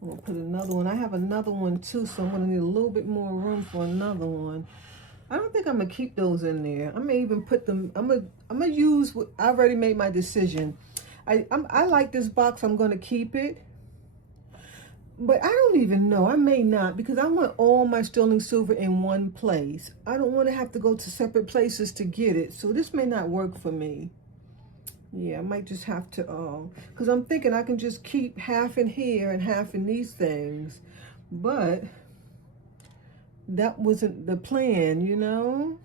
I'm gonna put another one. I have another one too, so I'm gonna need a little bit more room for another one. I don't think I'm gonna keep those in there. I may even put them. I'm gonna use. I already made my decision. I like this box. I'm gonna keep it. But I don't even know. I may not, because I want all my sterling silver in one place. I don't want to have to go to separate places to get it. So this may not work for me. Yeah, I might just have to, because I'm thinking I can just keep half in here and half in these things. But that wasn't the plan, you know?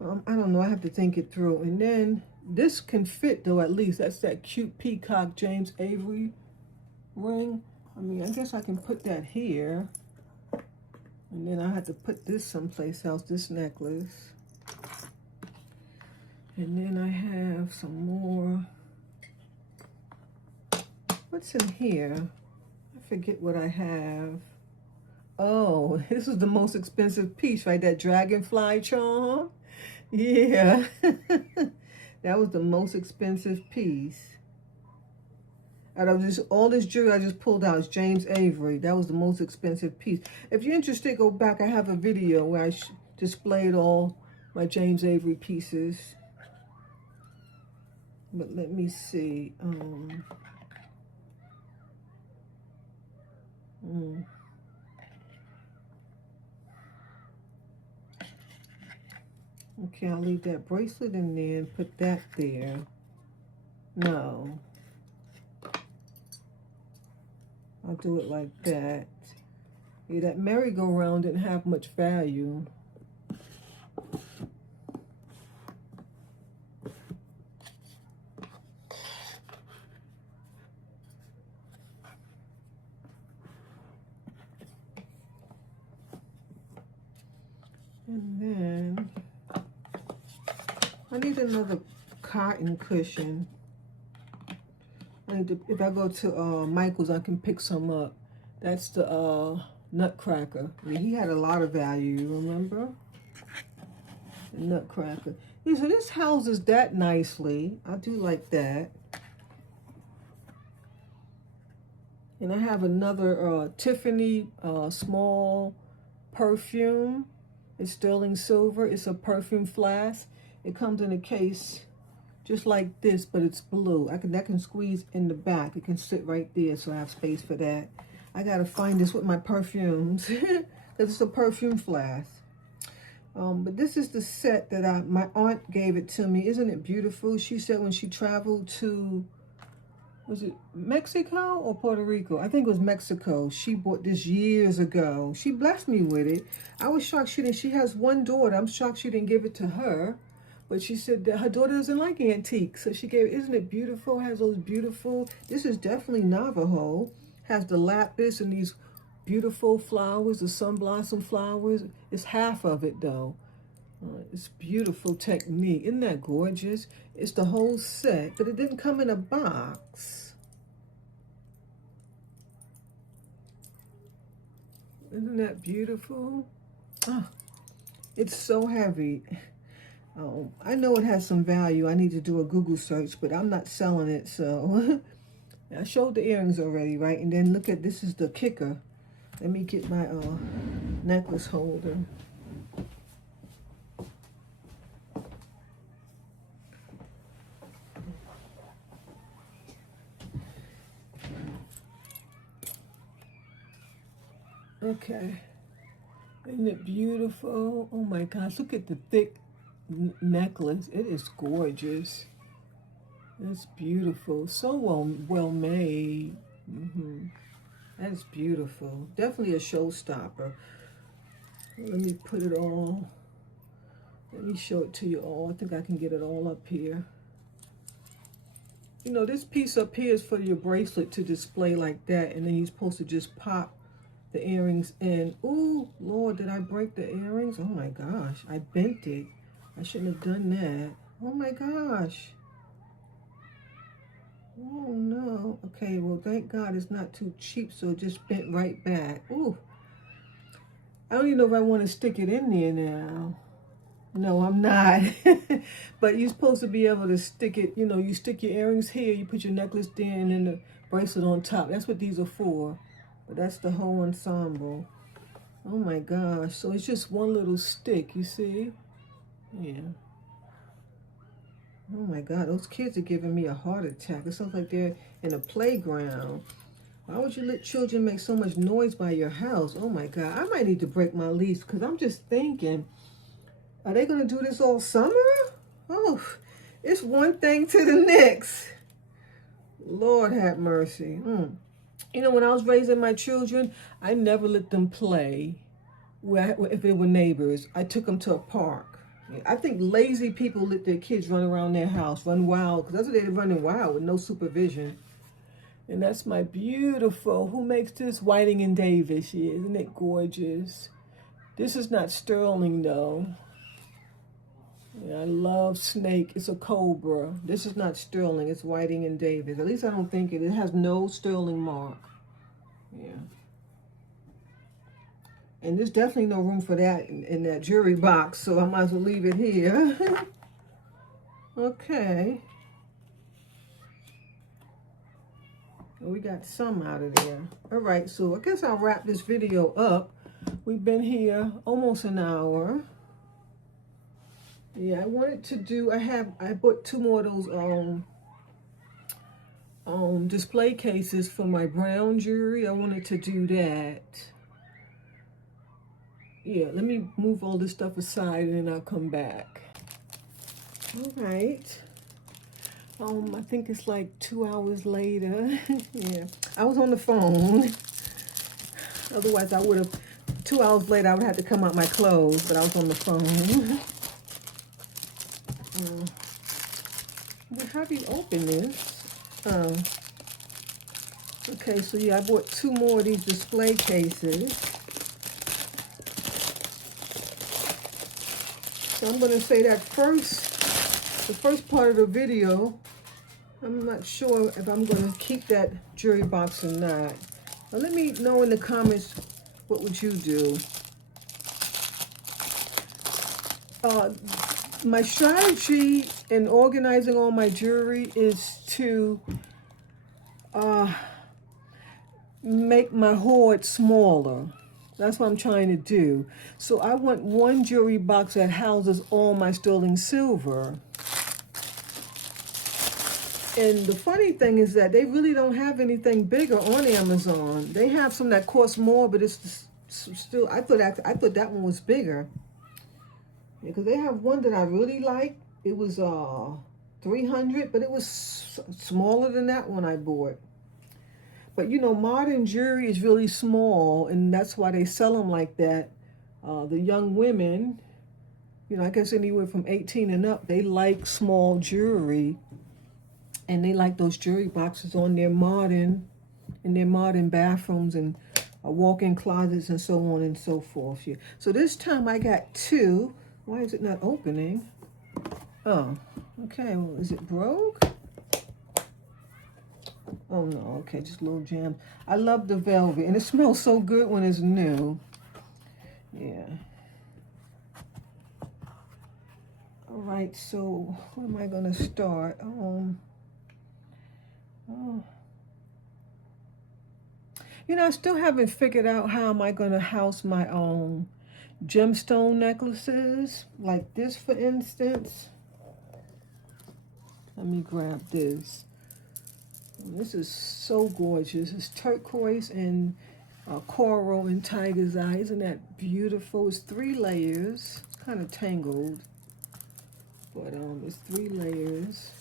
I don't know. I have to think it through. And then this can fit, though, at least. That's that cute peacock James Avery ring. I mean, I guess I can put that here, and then I have to put this someplace else, this necklace. And then I have some more. What's in here? I forget what I have. Oh, this is the most expensive piece, right? That dragonfly charm. Yeah. That was the most expensive piece. Out of this, all this jewelry I just pulled out is James Avery. That was the most expensive piece. If you're interested, go back. I have a video where I displayed all my James Avery pieces. But let me see. Okay, I'll leave that bracelet in there and put that there. No. I'll do it like that. Yeah, that merry-go-round didn't have much value. And then I need another cotton cushion. If I go to Michael's, I can pick some up. That's the Nutcracker. I mean, he had a lot of value, remember? The Nutcracker. Yeah, so this houses that nicely. I do like that. And I have another Tiffany small perfume. It's sterling silver. It's a perfume flask. It comes in a case just like this, but it's blue. That can squeeze in the back. It can sit right there, so I have space for that. I gotta find this with my perfumes because it's a perfume flask. But this is the set that my aunt gave it to me. Isn't it beautiful? She said when she traveled to, was it Mexico or Puerto Rico? I think it was Mexico. She bought this years ago. She blessed me with it. I was shocked she didn't. She has one daughter. I'm shocked she didn't give it to her. But she said that her daughter doesn't like antiques. So she gave, isn't it beautiful? Has those beautiful, this is definitely Navajo. Has the lapis and these beautiful flowers, the sun blossom flowers. It's half of it though. It's beautiful technique. Isn't that gorgeous? It's the whole set, but it didn't come in a box. Isn't that beautiful? Oh, it's so heavy. I know it has some value. I need to do a Google search, but I'm not selling it, so. I showed the earrings already, right? And then look at, this is the kicker. Let me get my necklace holder. Okay. Isn't it beautiful? Oh my gosh, look at the thick necklace. It is gorgeous. It's beautiful. So well made. That's beautiful. Definitely a showstopper. Let me put it all. Let me show it to you all. I think I can get it all up here. You know, this piece up here is for your bracelet to display like that, and then you're supposed to just pop the earrings in. Ooh, Lord, did I break the earrings? Oh my gosh, I bent it. I shouldn't have done that. Oh my gosh. Oh no. Okay, well thank God it's not too cheap, so it just bent right back. Ooh. I don't even know if I want to stick it in there now. No, I'm not. But you're supposed to be able to stick it, you know, you stick your earrings here, you put your necklace there, and then the bracelet on top. That's what these are for. But that's the whole ensemble. Oh my gosh. So it's just one little stick, you see? Yeah. Oh my God, those kids are giving me a heart attack. It sounds like they're in a playground. Why would you let children make so much noise by your house? Oh my God, I might need to break my lease because I'm just thinking, are they going to do this all summer? Oh, it's one thing to the next. Lord have mercy. You know, when I was raising my children, I never let them play if they were neighbors. I took them to a park. I think lazy people let their kids run around their house, run wild, because that's what they're running wild with no supervision. And that's my beautiful, who makes this? Whiting and Davis. Yeah, isn't it gorgeous? This is not sterling though. Yeah, I love snake. It's a cobra. This is not sterling. It's Whiting and Davis. At least I don't think it. It has no sterling mark. Yeah. And there's definitely no room for that in that jewelry box, so I might as well leave it here. Okay. We got some out of there. All right, so I guess I'll wrap this video up. We've been here almost an hour. Yeah, I wanted to do, I bought 2 more of those display cases for my brown jewelry. I wanted to do that. Yeah, let me move all this stuff aside and then I'll come back. All right. I think it's like 2 hours later. Yeah, I was on the phone. Otherwise, I would have, 2 hours later, I would have to come out my clothes, but I was on the phone. Well, how do you open this? Okay, so yeah, I bought 2 more of these display cases. So I'm gonna say that the first part of the video, I'm not sure if I'm gonna keep that jewelry box or not. Now, let me know in the comments, what would you do? My strategy in organizing all my jewelry is to make my hoard smaller. That's what I'm trying to do. So I want one jewelry box that houses all my sterling silver. And the funny thing is that they really don't have anything bigger on Amazon. They have some that cost more, but it's still, I thought that one was bigger. Because they have one that I really like. It was $300, but it was smaller than that one I bought. But you know, modern jewelry is really small, and that's why they sell them like that. The young women, you know, I guess anywhere from 18 and up, they like small jewelry, and they like those jewelry boxes on their modern bathrooms and walk-in closets and so on and so forth. Yeah. So this time I got 2. Why is it not opening? Oh, okay. Well, is it broke? Oh no, okay, just a little jam. I love the velvet, and it smells so good when it's new. Yeah. All right, so where am I gonna start? You know, I still haven't figured out how am I gonna house my own gemstone necklaces, like this, for instance. Let me grab this. This is so gorgeous. It's turquoise and coral and tiger's eye. Isn't that beautiful? It's 3 layers. It's kind of tangled, but it's 3 layers.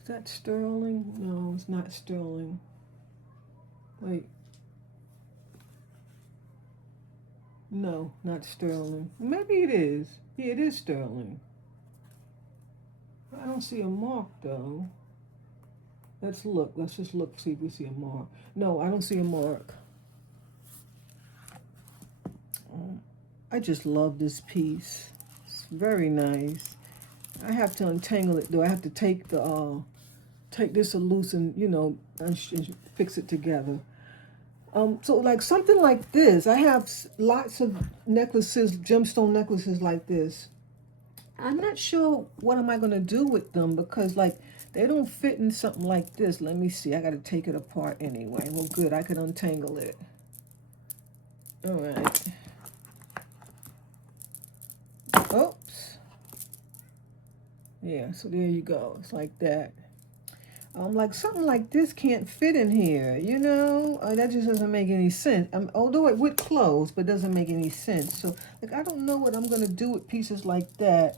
Is that sterling? No, it's not sterling. Wait. No, not sterling. Maybe it is. Yeah, it is sterling. I don't see a mark though. Let's look. Let's just look, see if we see a mark. No, I don't see a mark. I just love this piece. It's very nice. I have to untangle it though. I have to take this loose and, you know, and fix it together. So like something like this, I have lots of necklaces, gemstone necklaces like this. I'm not sure what am I going to do with them, because like they don't fit in something like this. Let me see. I got to take it apart anyway. Well, good. I can untangle it. All right. Oops. Yeah, so there you go. It's like that. Like something like this can't fit in here, you know? That just doesn't make any sense. Although it would close, but it doesn't make any sense. So, like, I don't know what I'm going to do with pieces like that.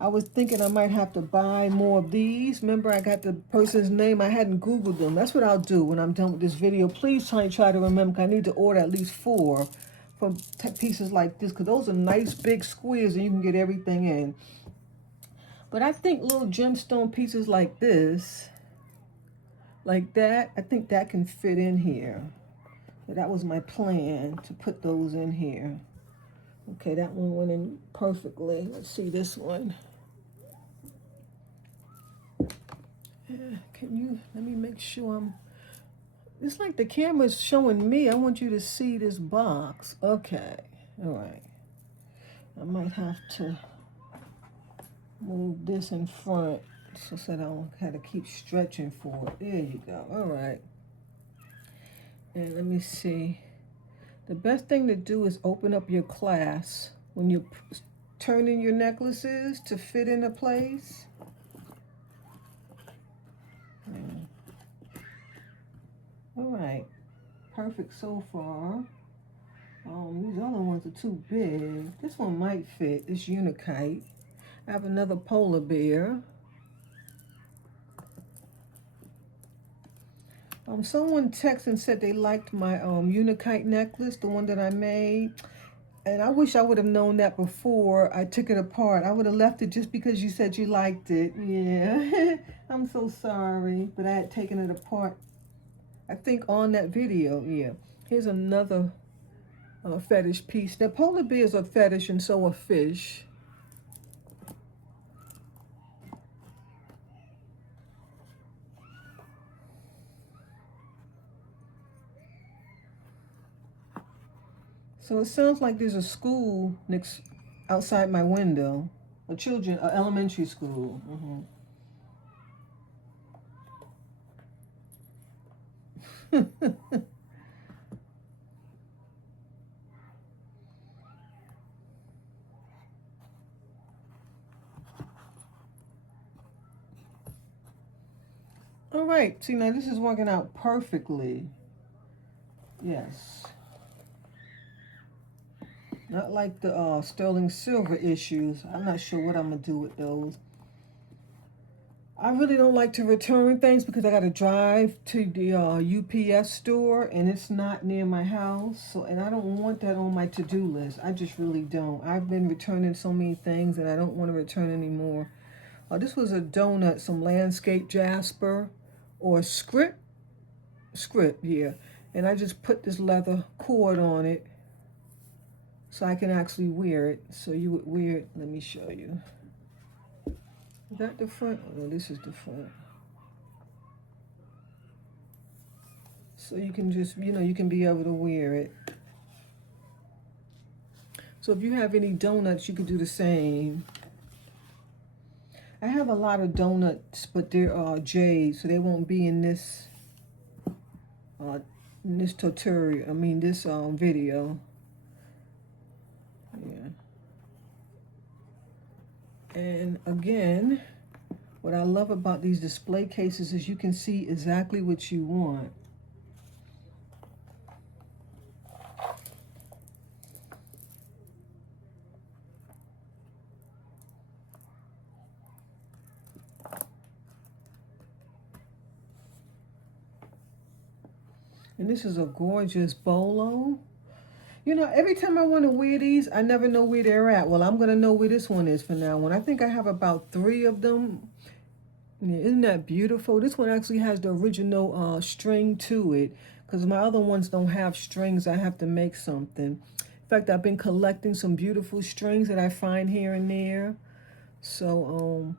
I was thinking I might have to buy more of these. Remember, I got the person's name. I hadn't Googled them. That's what I'll do when I'm done with this video. Please try to remember, 'cause I need to order at least 4 from pieces like this, because those are nice big squares and you can get everything in. But I think little gemstone pieces like this, like that, I think that can fit in here. So that was my plan, to put those in here. Okay, that one went in perfectly. Let's see this one. Can you, let me make sure it's like the camera's showing me. I want you to see this box. Okay, all right. I might have to move this in front So I don't have to keep stretching for it. There you go. All right. And let me see. The best thing to do is open up your clasp when you're turning your necklaces to fit into place. All right. Perfect so far. These other ones are too big. This one might fit. This Unikite. I have another polar bear. Someone texted and said they liked my Unikite necklace, the one that I made. And I wish I would have known that before I took it apart. I would have left it just because you said you liked it. Yeah, I'm so sorry. But I had taken it apart, I think, on that video. Yeah. Here's another fetish piece. Now, polar bears are fetish and so are fish. So it sounds like there's a school next outside my window. A children, elementary school. All right, see now this is working out perfectly. Yes. Not like the sterling silver issues. I'm not sure what I'm gonna do with those. I really don't like to return things because I gotta drive to the UPS store and it's not near my house. So, and I don't want that on my to-do list. I just really don't. I've been returning so many things and I don't want to return anymore. This was a donut, some landscape jasper or script, yeah. And I just put this leather cord on it so I can actually wear it. So you would wear it. Let me show you. Is that the front? Oh, no, this is the front. So you can just, you can be able to wear it. So if you have any donuts, you could do the same. I have a lot of donuts, but they're jade, so they won't be in this tutorial. I mean, this video. Yeah. And again, what I love about these display cases is you can see exactly what you want. And this is a gorgeous bolo. Every time I want to wear these, I never know where they're at. Well, I'm going to know where this one is for now on. I think I have about 3 of them. Yeah, isn't that beautiful? This one actually has the original string to it because my other ones don't have strings. I have to make something. In fact, I've been collecting some beautiful strings that I find here and there. So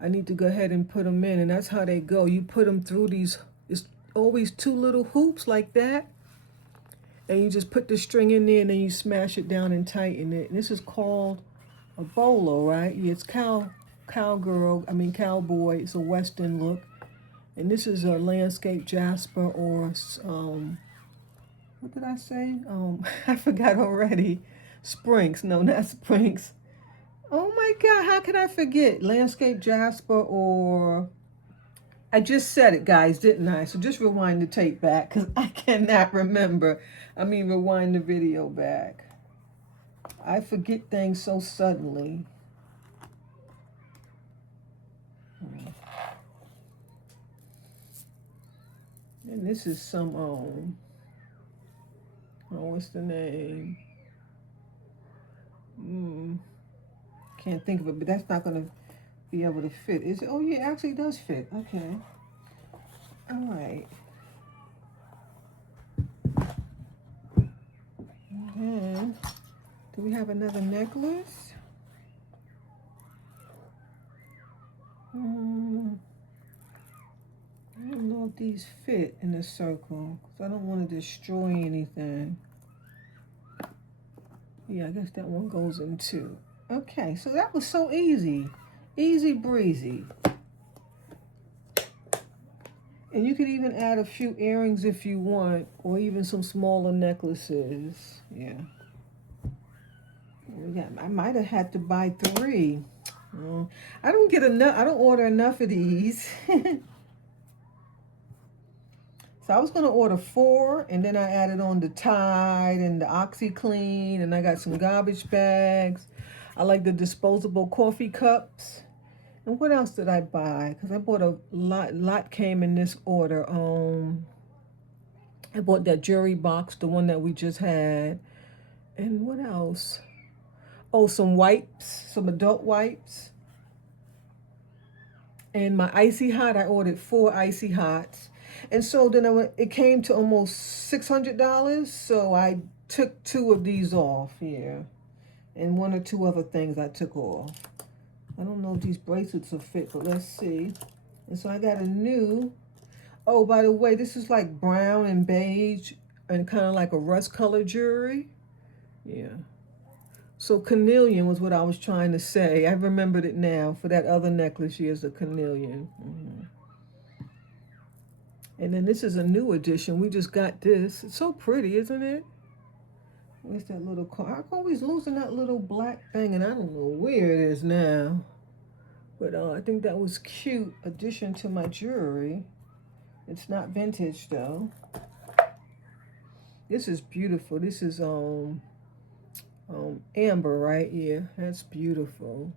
I need to go ahead and put them in, and that's how they go. You put them through these, it's always 2 little hoops like that. And you just put the string in there and then you smash it down and tighten it. And this is called a bolo, right? Yeah, it's cowboy. It's a Western look. And this is a landscape jasper or, what did I say? I forgot already. Sprinks. No, not Sprinks. Oh my God, how could I forget? Landscape jasper or... I just said it, guys, didn't I? So just rewind the tape back because I cannot remember. Rewind the video back. I forget things so suddenly. And this is some, what's the name? Can't think of it, but that's not going to be able to fit. Is it? Oh, yeah, it actually does fit. Okay. All right. And then, do we have another necklace? I don't know if these fit in a circle because I don't want to destroy anything. Yeah, I guess that one goes in 2. Okay, so that was so easy. Easy breezy. And you could even add a few earrings if you want, or even some smaller necklaces. Yeah. I might have had to buy 3. I don't get enough. I don't order enough of these. So I was gonna order 4, and then I added on the Tide and the OxyClean, and I got some garbage bags. I like the disposable coffee cups. And what else did I buy? Because I bought a lot came in this order. I bought that jewelry box, the one that we just had. And what else? Oh, some wipes, some adult wipes. And my Icy Hot, I ordered 4 Icy Hots. And so then it came to almost $600. So I took 2 of these off here. And 1 or 2 other things I took off. I don't know if these bracelets will fit, but let's see. And so I got a new, oh, by the way, this is like brown and beige and kind of like a rust color jewelry. Yeah. So carnelian was what I was trying to say. I remembered it now. For that other necklace, here's a carnelian. And then this is a new edition. We just got this. It's so pretty, isn't it? Where's that little car? I'm always losing that little black thing, and I don't know where it is now. But I think that was cute addition to my jewelry. It's not vintage though. This is beautiful. This is amber, right? Yeah, that's beautiful.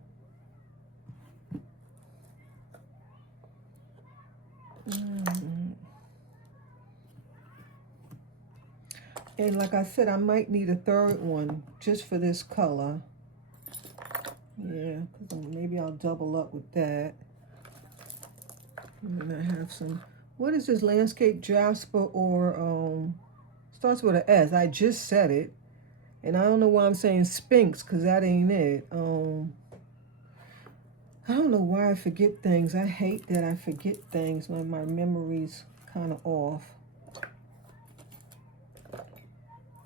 And like I said, I might need a 3rd one just for this color. Yeah, because maybe I'll double up with that. And then I have some, what is this, landscape jasper or starts with an S. I just said it. And I don't know why I'm saying Sphinx, because that ain't it. I don't know why I forget things. I hate that I forget things when my memory's kind of off.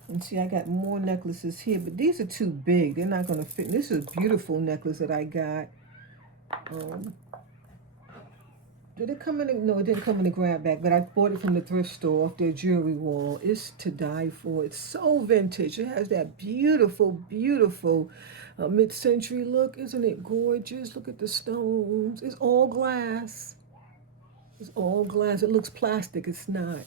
And see, I got more necklaces here, but these are too big. They're not going to fit. This is a beautiful necklace that I got. Did it come in? No, it didn't come in the grab bag, but I bought it from the thrift store off their jewelry wall. It's to die for. It's so vintage. It has that beautiful, beautiful mid-century look. Isn't it gorgeous? Look at the stones. It's all glass. It's all glass. It looks plastic. It's not.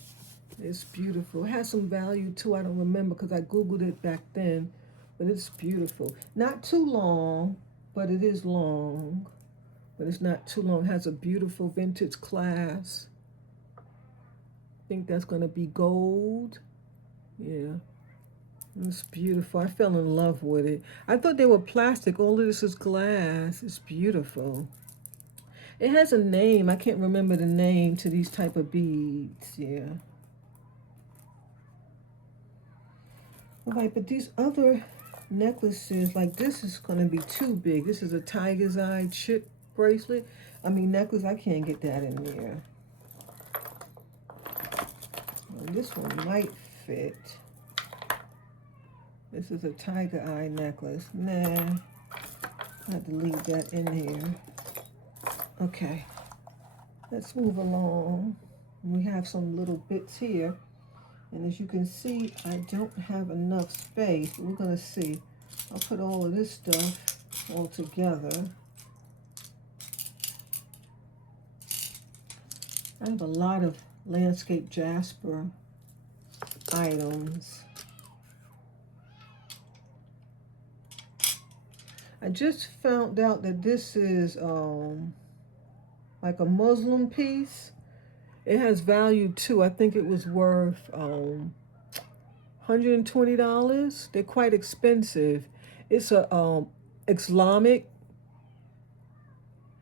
It's beautiful. It has some value too. I don't remember because I Googled it back then, but it's beautiful. Not too long, but it is long. But it's not too long. It has a beautiful vintage clasp. I think that's going to be gold. Yeah. It's beautiful. I fell in love with it. I thought they were plastic. All of this is glass. It's beautiful. It has a name. I can't remember the name to these type of beads. Yeah. All right, but these other necklaces, like this is going to be too big. This is a tiger's eye chip bracelet. I mean necklace, I can't get that in there. Well, this one might fit. This is a tiger eye necklace. Nah, I have to leave that in here. Okay, let's move along. We have some little bits here. And as you can see, I don't have enough space. We're going to see. I'll put all of this stuff all together. I have a lot of landscape jasper items. I just found out that this is like a Muslim piece. It has value too. I think it was worth $120. They're quite expensive. It's a Islamic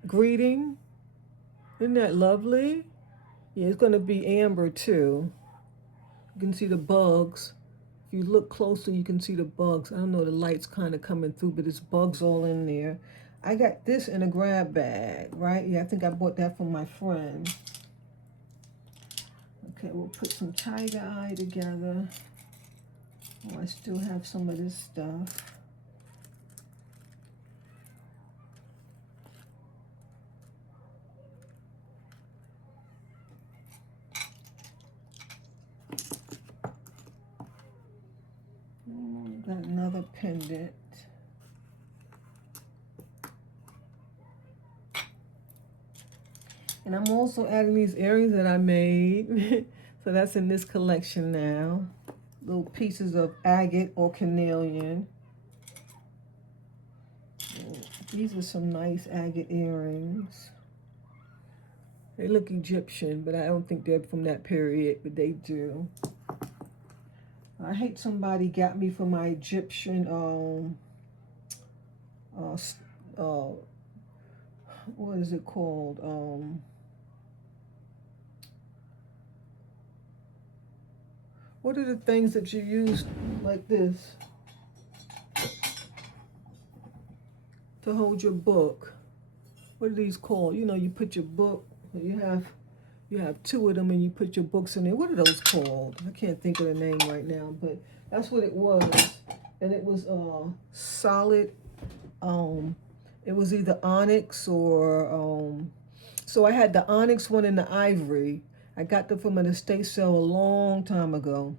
greeting. Isn't that lovely? Yeah, it's going to be amber too. You can see the bugs. If you look closer, you can see the bugs. I don't know, the light's kind of coming through, but it's bugs all in there. I got this in a grab bag, right? Yeah, I think I bought that from my friend. Okay, we'll put some tiger eye together. Oh, I still have some of this stuff. Got another pendant. And I'm also adding these earrings that I made. So that's in this collection now. Little pieces of agate or carnelian. These are some nice agate earrings. They look Egyptian, but I don't think they're from that period, but they do. I hate somebody got me for my Egyptian, what is it called? What are the things that you use like this to hold your book? What are these called? You know, you put your book, you have two of them and you put your books in there. What are those called? I can't think of the name right now, but that's what it was. And it was solid. It was either onyx or so I had the onyx one and the ivory. I got them from an estate sale a long time ago.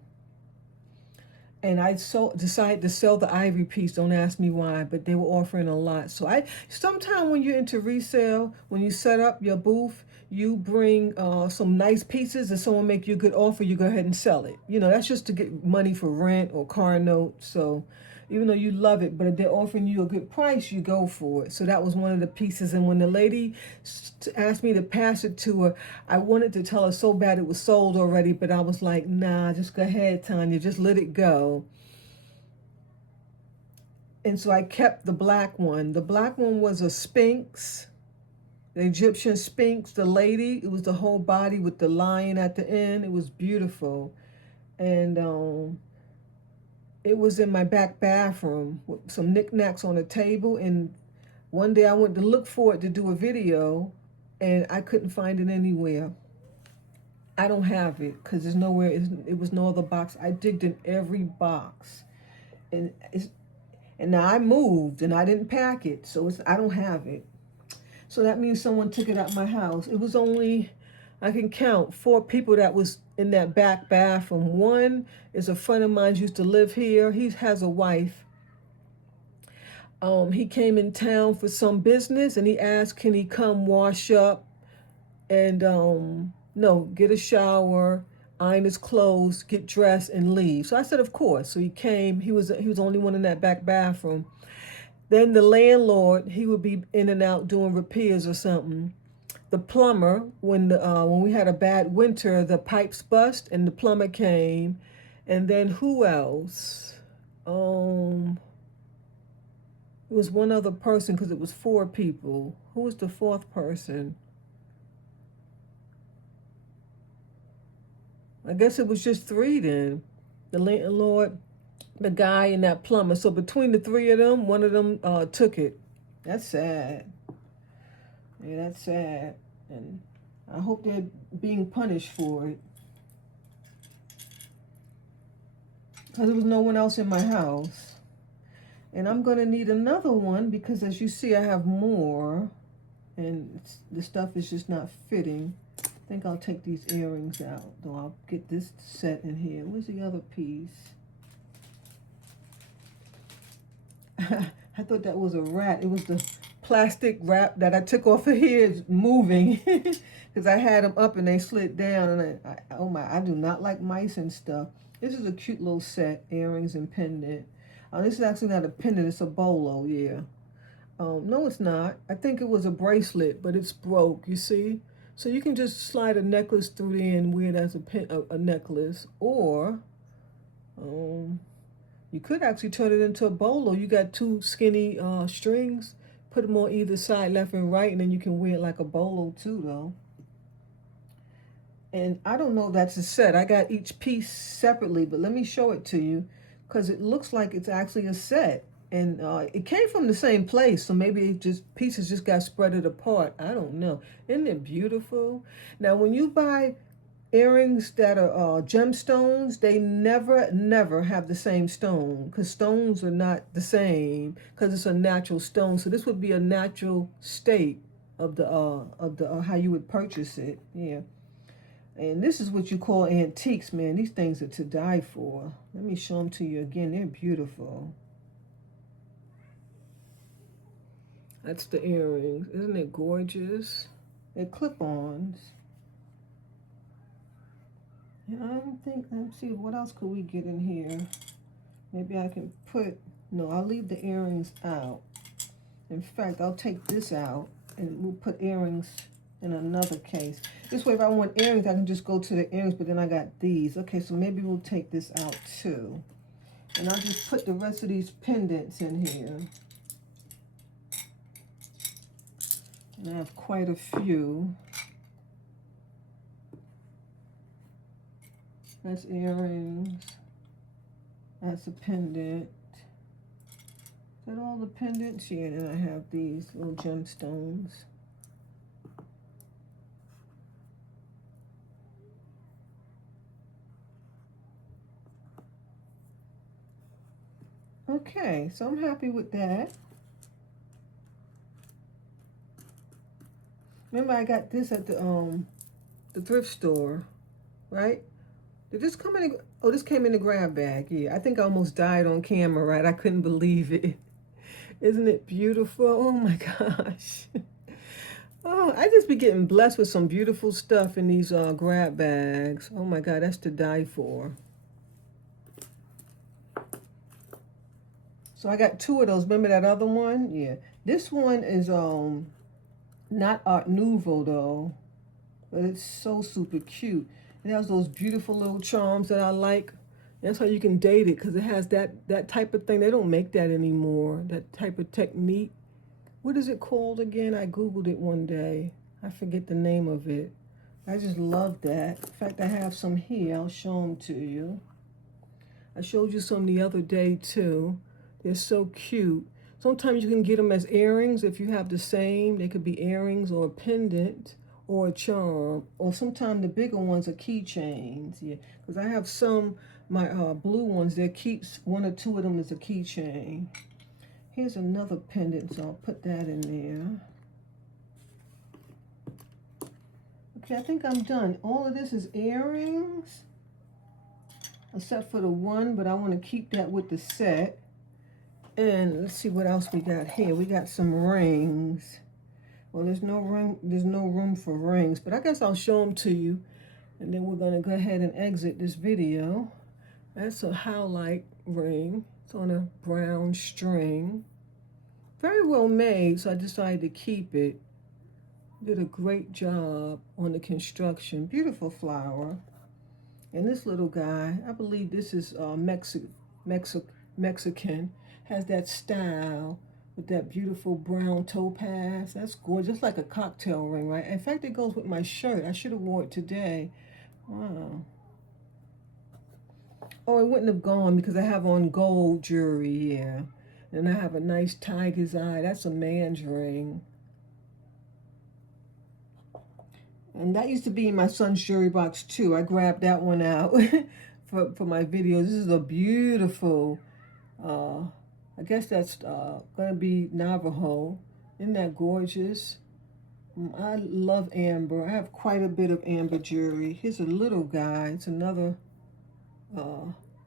And I decided to sell the ivory piece. Don't ask me why, but they were offering a lot. So sometime when you're into resale, when you set up your booth, you bring some nice pieces and someone make you a good offer, you go ahead and sell it. You know, that's just to get money for rent or car notes. So even though you love it, but if they're offering you a good price, you go for it. So that was one of the pieces. And when the lady asked me to pass it to her, I wanted to tell her so bad it was sold already, but I was like, nah, just go ahead, Tanya, just let it go. And so I kept the black one. The black one was a Sphinx, the Egyptian Sphinx, the lady. It was the whole body with the lion at the end. It was beautiful. And it was in my back bathroom with some knickknacks on the table. And one day I went to look for it to do a video, and I couldn't find it anywhere. I don't have it because there's nowhere. It was no other box. I digged in every box, and now I moved and I didn't pack it, so I don't have it. So that means someone took it out my house. It was only, I can count 4 people that was in that back bathroom. One is a friend of mine who used to live here. He has a wife. He came in town for some business and he asked, can he come wash up and no, get a shower, iron his clothes, get dressed and leave. So I said, of course. So he came. He was the only one in that back bathroom. Then the landlord, he would be in and out doing repairs or something. The plumber, when we had a bad winter, the pipes bust and the plumber came. And then who else? It was one other person because it was 4 people. Who was the 4th person? I guess it was just 3 then. The landlord, the guy, and that plumber. So between the 3 of them, one of them took it. That's sad. Yeah, that's sad. And I hope they're being punished for it. Because there was no one else in my house. And I'm going to need another one because as you see, I have more. And the stuff is just not fitting. I think I'll take these earrings out. Though I'll get this set in here. Where's the other piece? I thought that was a rat. It was the plastic wrap that I took off of here is moving. Because I had them up and they slid down. And oh my, I do not like mice and stuff. This is a cute little set. Earrings and pendant. This is actually not a pendant. It's a bolo, yeah. No, it's not. I think it was a bracelet, but it's broke, you see? So you can just slide a necklace through there and wear it as a necklace. Or you could actually turn it into a bolo. You got 2 skinny strings. Put them on either side, left and right, and then you can wear it like a bolo too, though. And I don't know if that's a set. I got each piece separately, but let me show it to you because it looks like it's actually a set. And it came from the same place, so maybe pieces just got spreaded apart. I don't know. Isn't it beautiful? Now, when you buy earrings that are gemstones, they never have the same stone because stones are not the same because it's a natural stone. So this would be a natural state of the how you would purchase it. Yeah. And this is what you call antiques, man. These things are to die for. Let me show them to you again. They're beautiful. That's the earrings. Isn't it gorgeous? They're clip-ons. And I don't think, let's see, what else could we get in here? Maybe I can put, no, I'll leave the earrings out. In fact, I'll take this out and we'll put earrings in another case. This way, if I want earrings, I can just go to the earrings, but then I got these. Okay, so maybe we'll take this out too. And I'll just put the rest of these pendants in here. And I have quite a few. That's earrings. That's a pendant. Is that all the pendants? Yeah, and I have these little gemstones. Okay, so I'm happy with that. Remember, I got this at the thrift store, right? Did this come in? Oh, this came in the grab bag. Yeah, I think I almost died on camera, right? I couldn't believe it. Isn't it beautiful? Oh my gosh. Oh, I just be getting blessed with some beautiful stuff in these grab bags. Oh my God, that's to die for. So I got two of those. Remember that other one? Yeah. This one is not Art Nouveau though, but it's so super cute. It has those beautiful little charms that I like. That's how you can date it, because it has that type of thing. They don't make that anymore, that type of technique. What is it called again? I Googled it one day. I forget the name of it. I just love that. In fact, I have some here. I'll show them to you. I showed you some the other day too. They're so cute. Sometimes you can get them as earrings if you have the same. They could be earrings or a pendant or a charm. Or sometimes the bigger ones are keychains. Yeah, because I have some, my blue ones, they keeps one or two of them as a keychain. Here's another pendant, so I'll put that in there. Okay, I think I'm done. All of this is earrings, except for the one, but I want to keep that with the set. And let's see what else we got here. We got some rings. Well, there's no room for rings, but I guess I'll show them to you. And then we're gonna go ahead and exit this video. That's a Howlite ring. It's on a brown string. Very well made, so I decided to keep it. Did a great job on the construction. Beautiful flower. And this little guy, I believe this is Mexican, has that style with that beautiful brown topaz. That's gorgeous, just like a cocktail ring, right? In fact, it goes with my shirt. I should have worn it today. Wow. Oh, it wouldn't have gone because I have on gold jewelry, yeah. And I have a nice tiger's eye. That's a man's ring. And that used to be in my son's jewelry box too. I grabbed that one out for my videos. This is a beautiful, I guess that's going to be Navajo. Isn't that gorgeous? I love amber. I have quite a bit of amber jewelry. Here's a little guy. It's another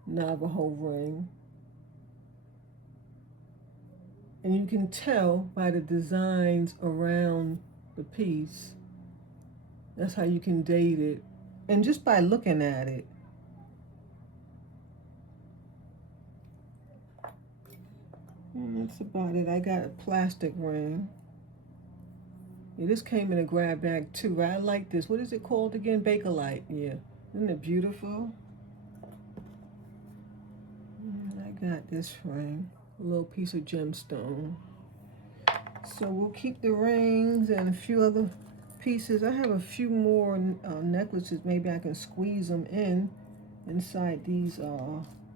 Navajo ring. And you can tell by the designs around the piece. That's how you can date it. And just by looking at it. And that's about it. I got a plastic ring. Yeah, this came in a grab bag too, right? I like this. What is it called again? Bakelite. Yeah. Isn't it beautiful? And I got this ring. A little piece of gemstone. So we'll keep the rings and a few other pieces. I have a few more necklaces. Maybe I can squeeze them inside these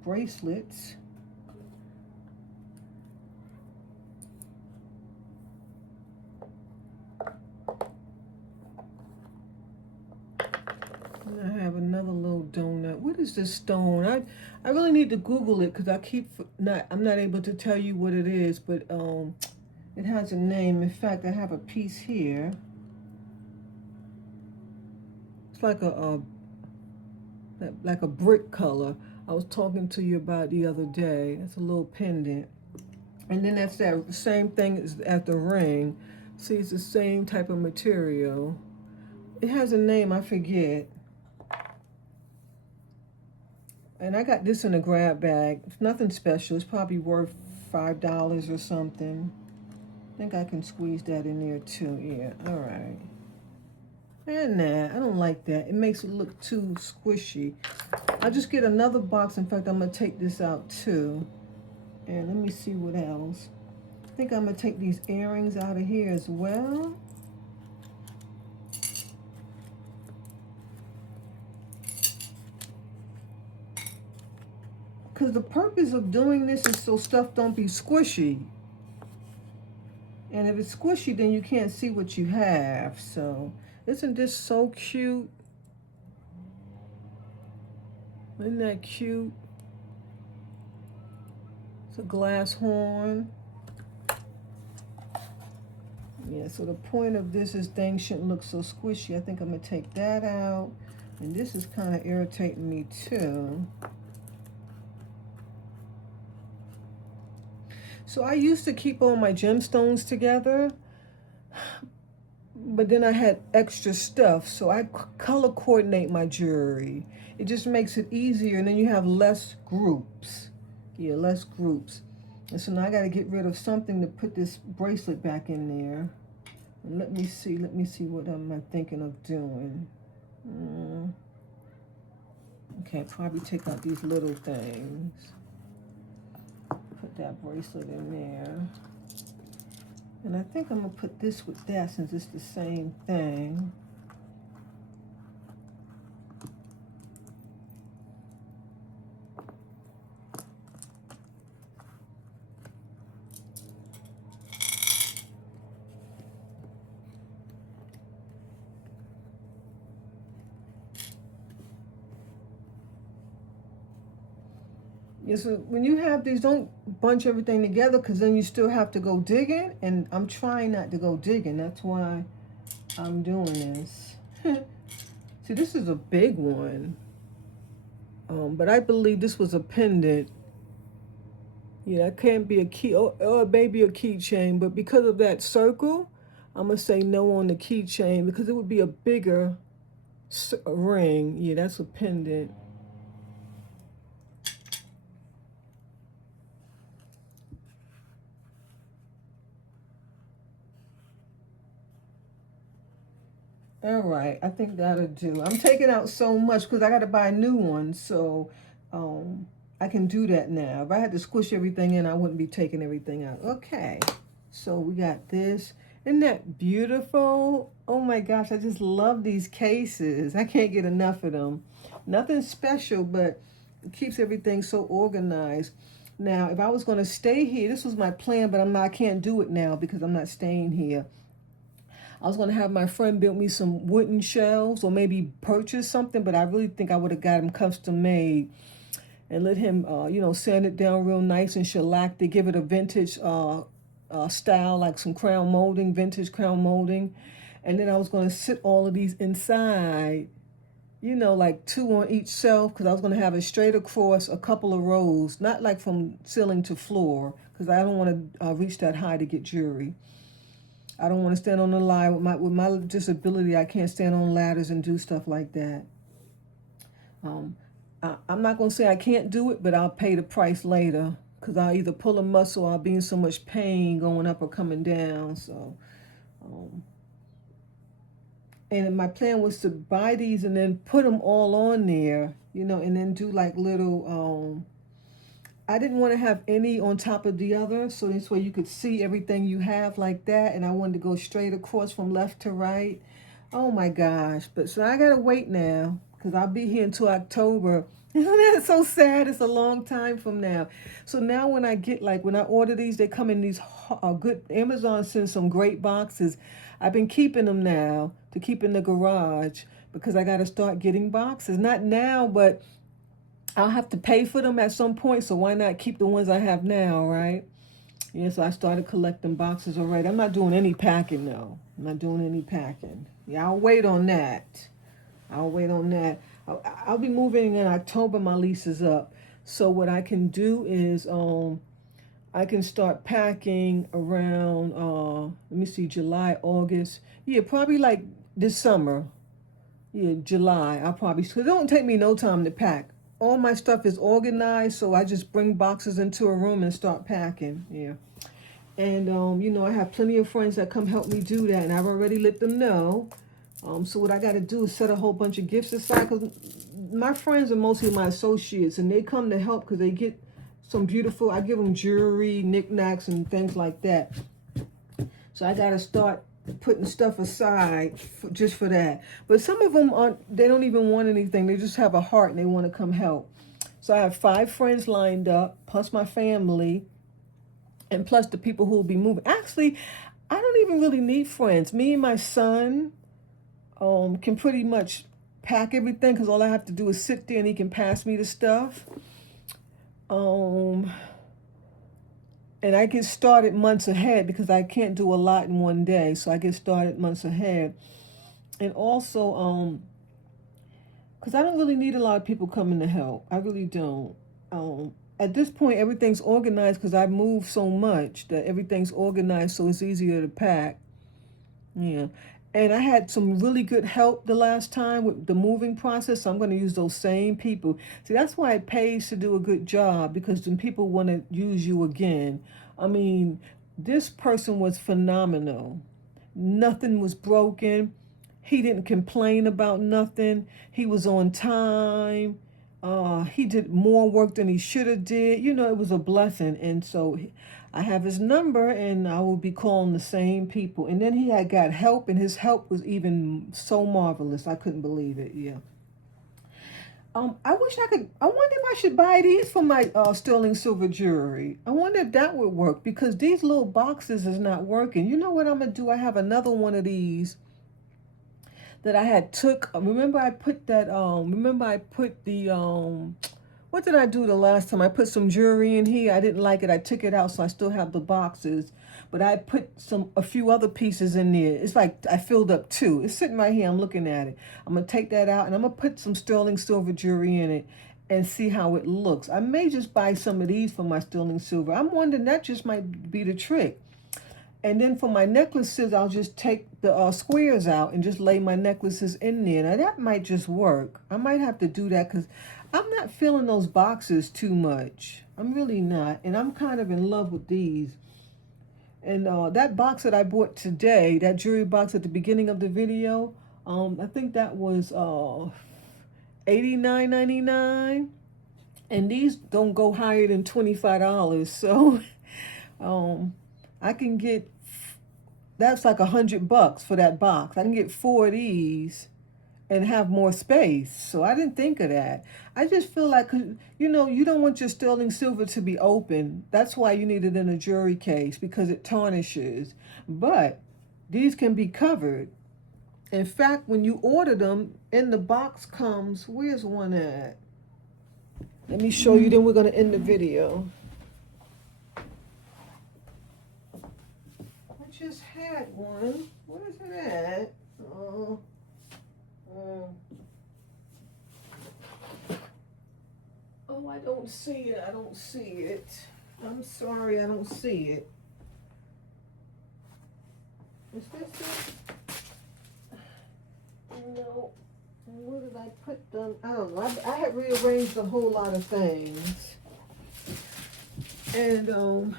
bracelets. And I have another little donut. What is this stone? I really need to Google it because I'm not able to tell you what it is, but it has a name. In fact, I have a piece here. It's like like a brick color I was talking to you about the other day. It's a little pendant. And then that's that same thing as the ring. See, it's the same type of material. It has a name, I forget. And I got this in a grab bag. It's nothing special. It's probably worth $5 or something. I think I can squeeze that in there too. Yeah, all right. And nah, I don't like that. It makes it look too squishy. I'll just get another box. In fact, I'm going to take this out too. And let me see what else. I think I'm going to take these earrings out of here as well. Because the purpose of doing this is so stuff don't be squishy. And if it's squishy, then you can't see what you have. So, isn't this so cute? Isn't that cute? It's a glass horn. Yeah, so the point of this is things shouldn't look so squishy. I think I'm going to take that out. And this is kind of irritating me too. So I used to keep all my gemstones together, but then I had extra stuff, so I color coordinate my jewelry. It just makes it easier, and then you have less groups. Yeah, less groups. And so now I got to get rid of something to put this bracelet back in there. And let me see what am I thinking of doing. Okay, probably take out these little things. Put that bracelet in there. And I think I'm going to put this with that since it's the same thing. Yeah, so when you have these, don't bunch everything together because then you still have to go digging. And I'm trying not to go digging. That's why I'm doing this. See, this is a big one. But I believe this was a pendant. Yeah, that can't be a key or maybe a keychain. But because of that circle, I'm going to say no on the keychain because it would be a bigger ring. Yeah, that's a pendant. All right, I think that'll do. I'm taking out so much because I got to buy a new one, so I can do that now. If I had to squish everything in, I wouldn't be taking everything out. Okay, so we got this. Isn't that beautiful? Oh my gosh, I just love these cases. I can't get enough of them. Nothing special, but it keeps everything so organized. Now, if I was going to stay here, this was my plan, but I can't do it now because I'm not staying here. I was going to have my friend build me some wooden shelves or maybe purchase something, but I really think I would have got him custom made and let him, sand it down real nice and shellac to give it a vintage style, like some crown molding, vintage crown molding. And then I was going to sit all of these inside, like 2 on each shelf because I was going to have it straight across a couple of rows, not like from ceiling to floor because I don't want to reach that high to get jewelry. I don't want to stand on the line with my disability. I can't stand on ladders and do stuff like that. I'm not going to say I can't do it, but I'll pay the price later because I'll either pull a muscle or I'll be in so much pain going up or coming down. So, and my plan was to buy these and then put them all on there, and then do like little. I didn't want to have any on top of the other, so this way you could see everything you have like that, and I wanted to go straight across from left to right. Oh my gosh, but so I gotta wait now, because I'll be here until October. Isn't that so sad? It's a long time from now. So now when I order these, they come in these good, Amazon sends some great boxes. I've been keeping them now to keep in the garage, because I gotta start getting boxes. Not now, but I'll have to pay for them at some point, so why not keep the ones I have now, right? Yeah, so I started collecting boxes already. I'm not doing any packing, though. I'm not doing any packing. Yeah, I'll wait on that. I'll wait on that. I'll be moving in October. My lease is up. So what I can do is I can start packing around let me see, July, August. Yeah, probably like this summer. Yeah, July. I'll probably, cause it don't take me no time to pack. All my stuff is organized, so I just bring boxes into a room and start packing. Yeah. And I have plenty of friends that come help me do that, and I've already let them know. So what I got to do is set a whole bunch of gifts aside, because my friends are mostly my associates, and they come to help because they get some beautiful. I give them jewelry, knickknacks, and things like that. So I got to start putting stuff aside just for that. But some of them aren't. They don't even want anything. They just have a heart and they want to come help. So I have 5 friends lined up, plus my family, and plus the people who will be moving. Actually, I don't even really need friends. Me and my son can pretty much pack everything, because all I have to do is sit there and he can pass me the stuff. And I get started months ahead because I can't do a lot in one day. So I get started months ahead. And also, because I don't really need a lot of people coming to help. I really don't. At this point, everything's organized because I've moved so much that everything's organized, so it's easier to pack. Yeah. And I had some really good help the last time with the moving process, so I'm going to use those same people. See, that's why it pays to do a good job, because then people want to use you again. I mean, this person was phenomenal. Nothing was broken. He didn't complain about nothing. He was on time. He did more work than he should have did. It was a blessing. And so I have his number, and I will be calling the same people. And then he had got help, and his help was even so marvelous. I couldn't believe it. Yeah. I wish I could. I wonder if I should buy these for my sterling silver jewelry. I wonder if that would work, because these little boxes is not working. You know what I'm gonna do? I have another one of these that I had took. Remember I put that. Remember I put the. What did I do the last time? I put some jewelry in here. I didn't like it. I took it out, so I still have the boxes. But I put a few other pieces in there. It's like I filled up 2. It's sitting right here. I'm looking at it. I'm gonna take that out, and I'm gonna put some sterling silver jewelry in it and see how it looks. I may just buy some of these for my sterling silver. I'm wondering, that just might be the trick. And then for my necklaces, I'll just take the squares out and just lay my necklaces in there. Now that might just work. I might have to do that, because I'm not feeling those boxes too much. I'm really not. And I'm kind of in love with these. And that box that I bought today, that jewelry box at the beginning of the video, I think that was $89.99. And these don't go higher than $25. So I can get, that's like $100 for that box. I can get 4 of these and have more space. So I didn't think of that. I just feel like, you don't want your sterling silver to be open. That's why you need it in a jewelry case, because it tarnishes. But these can be covered. In fact, when you order them, in the box comes, where's one at? Let me show you, then we're going to end the video. I just had one. Where's it at? Oh, I don't see it. I don't see it. I'm sorry, I don't see it. Is this it? No. Where did I put them? I don't know. I had rearranged a whole lot of things. And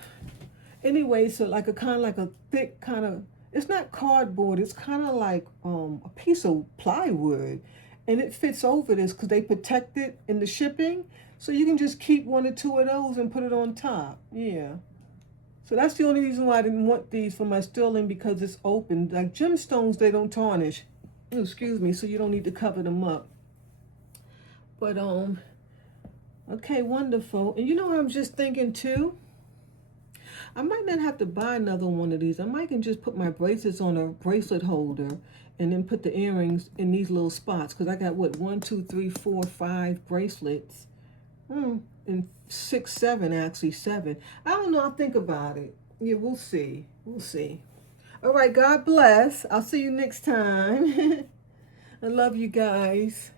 anyway, so like a kind of like a thick kind of, it's not cardboard, it's kind of like a piece of plywood, and it fits over this because they protect it in the shipping, so you can just keep 1 or 2 of those and put it on top. Yeah, so that's the only reason why I didn't want these for my sterling, because it's open. Like gemstones, they don't tarnish. Excuse me, so you don't need to cover them up. But okay, wonderful. And what I'm just thinking too, I might not have to buy another one of these. I might can just put my bracelets on a bracelet holder and then put the earrings in these little spots, because I got 1, 2, 3, 4, 5 bracelets. And 6, 7, actually 7. I don't know, I'll think about it. Yeah, we'll see. We'll see. All right, God bless. I'll see you next time. I love you guys.